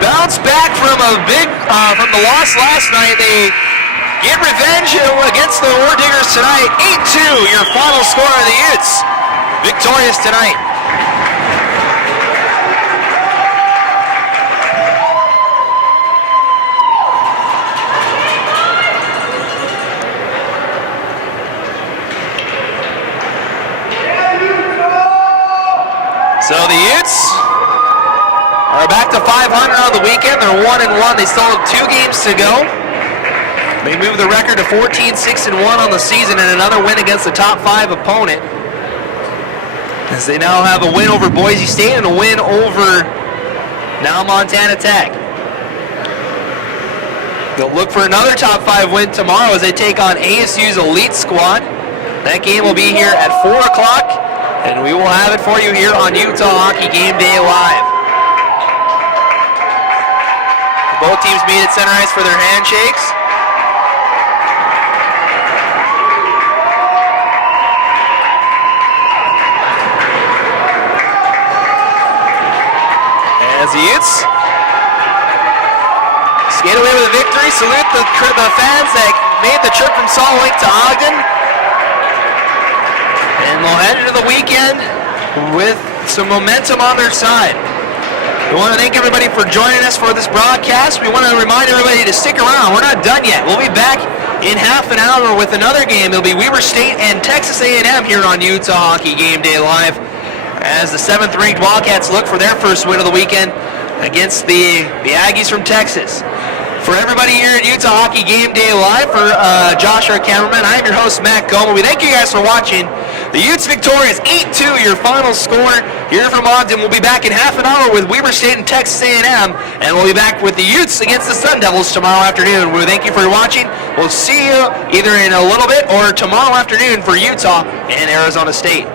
bounce back from from the loss last night. They get revenge against the War Diggers tonight. 8-2, your final score of the Utes. Victorious tonight. So the Utes are back to 500 on the weekend. They're 1-1. They still have 2 games to go. They move the record to 14-6-1 on the season and another win against the top 5 opponent. As they now have a win over Boise State and a win over now Montana Tech. They'll look for another top 5 win tomorrow as they take on ASU's elite squad. That game will be here at 4 o'clock. And we will have it for you here on Utah Hockey Game Day Live. Both teams meet at center ice for their handshakes. As the Utes skate away with a victory, salute the fans that made the trip from Salt Lake to Ogden. And they'll head into the weekend with some momentum on their side. We want to thank everybody for joining us for this broadcast. We want to remind everybody to stick around. We're not done yet. We'll be back in half an hour with another game. It'll be Weber State and Texas A&M here on Utah Hockey Game Day Live as the 7th-ranked Wildcats look for their first win of the weekend against the Aggies from Texas. For everybody here at Utah Hockey Game Day Live, for Josh, our cameraman, I'm your host, Matt Goma. We thank you guys for watching. The Utes victorious 8-2, your final score here from Ogden. We'll be back in half an hour with Weber State and Texas A&M, and we'll be back with the Utes against the Sun Devils tomorrow afternoon. We thank you for watching. We'll see you either in a little bit or tomorrow afternoon for Utah and Arizona State.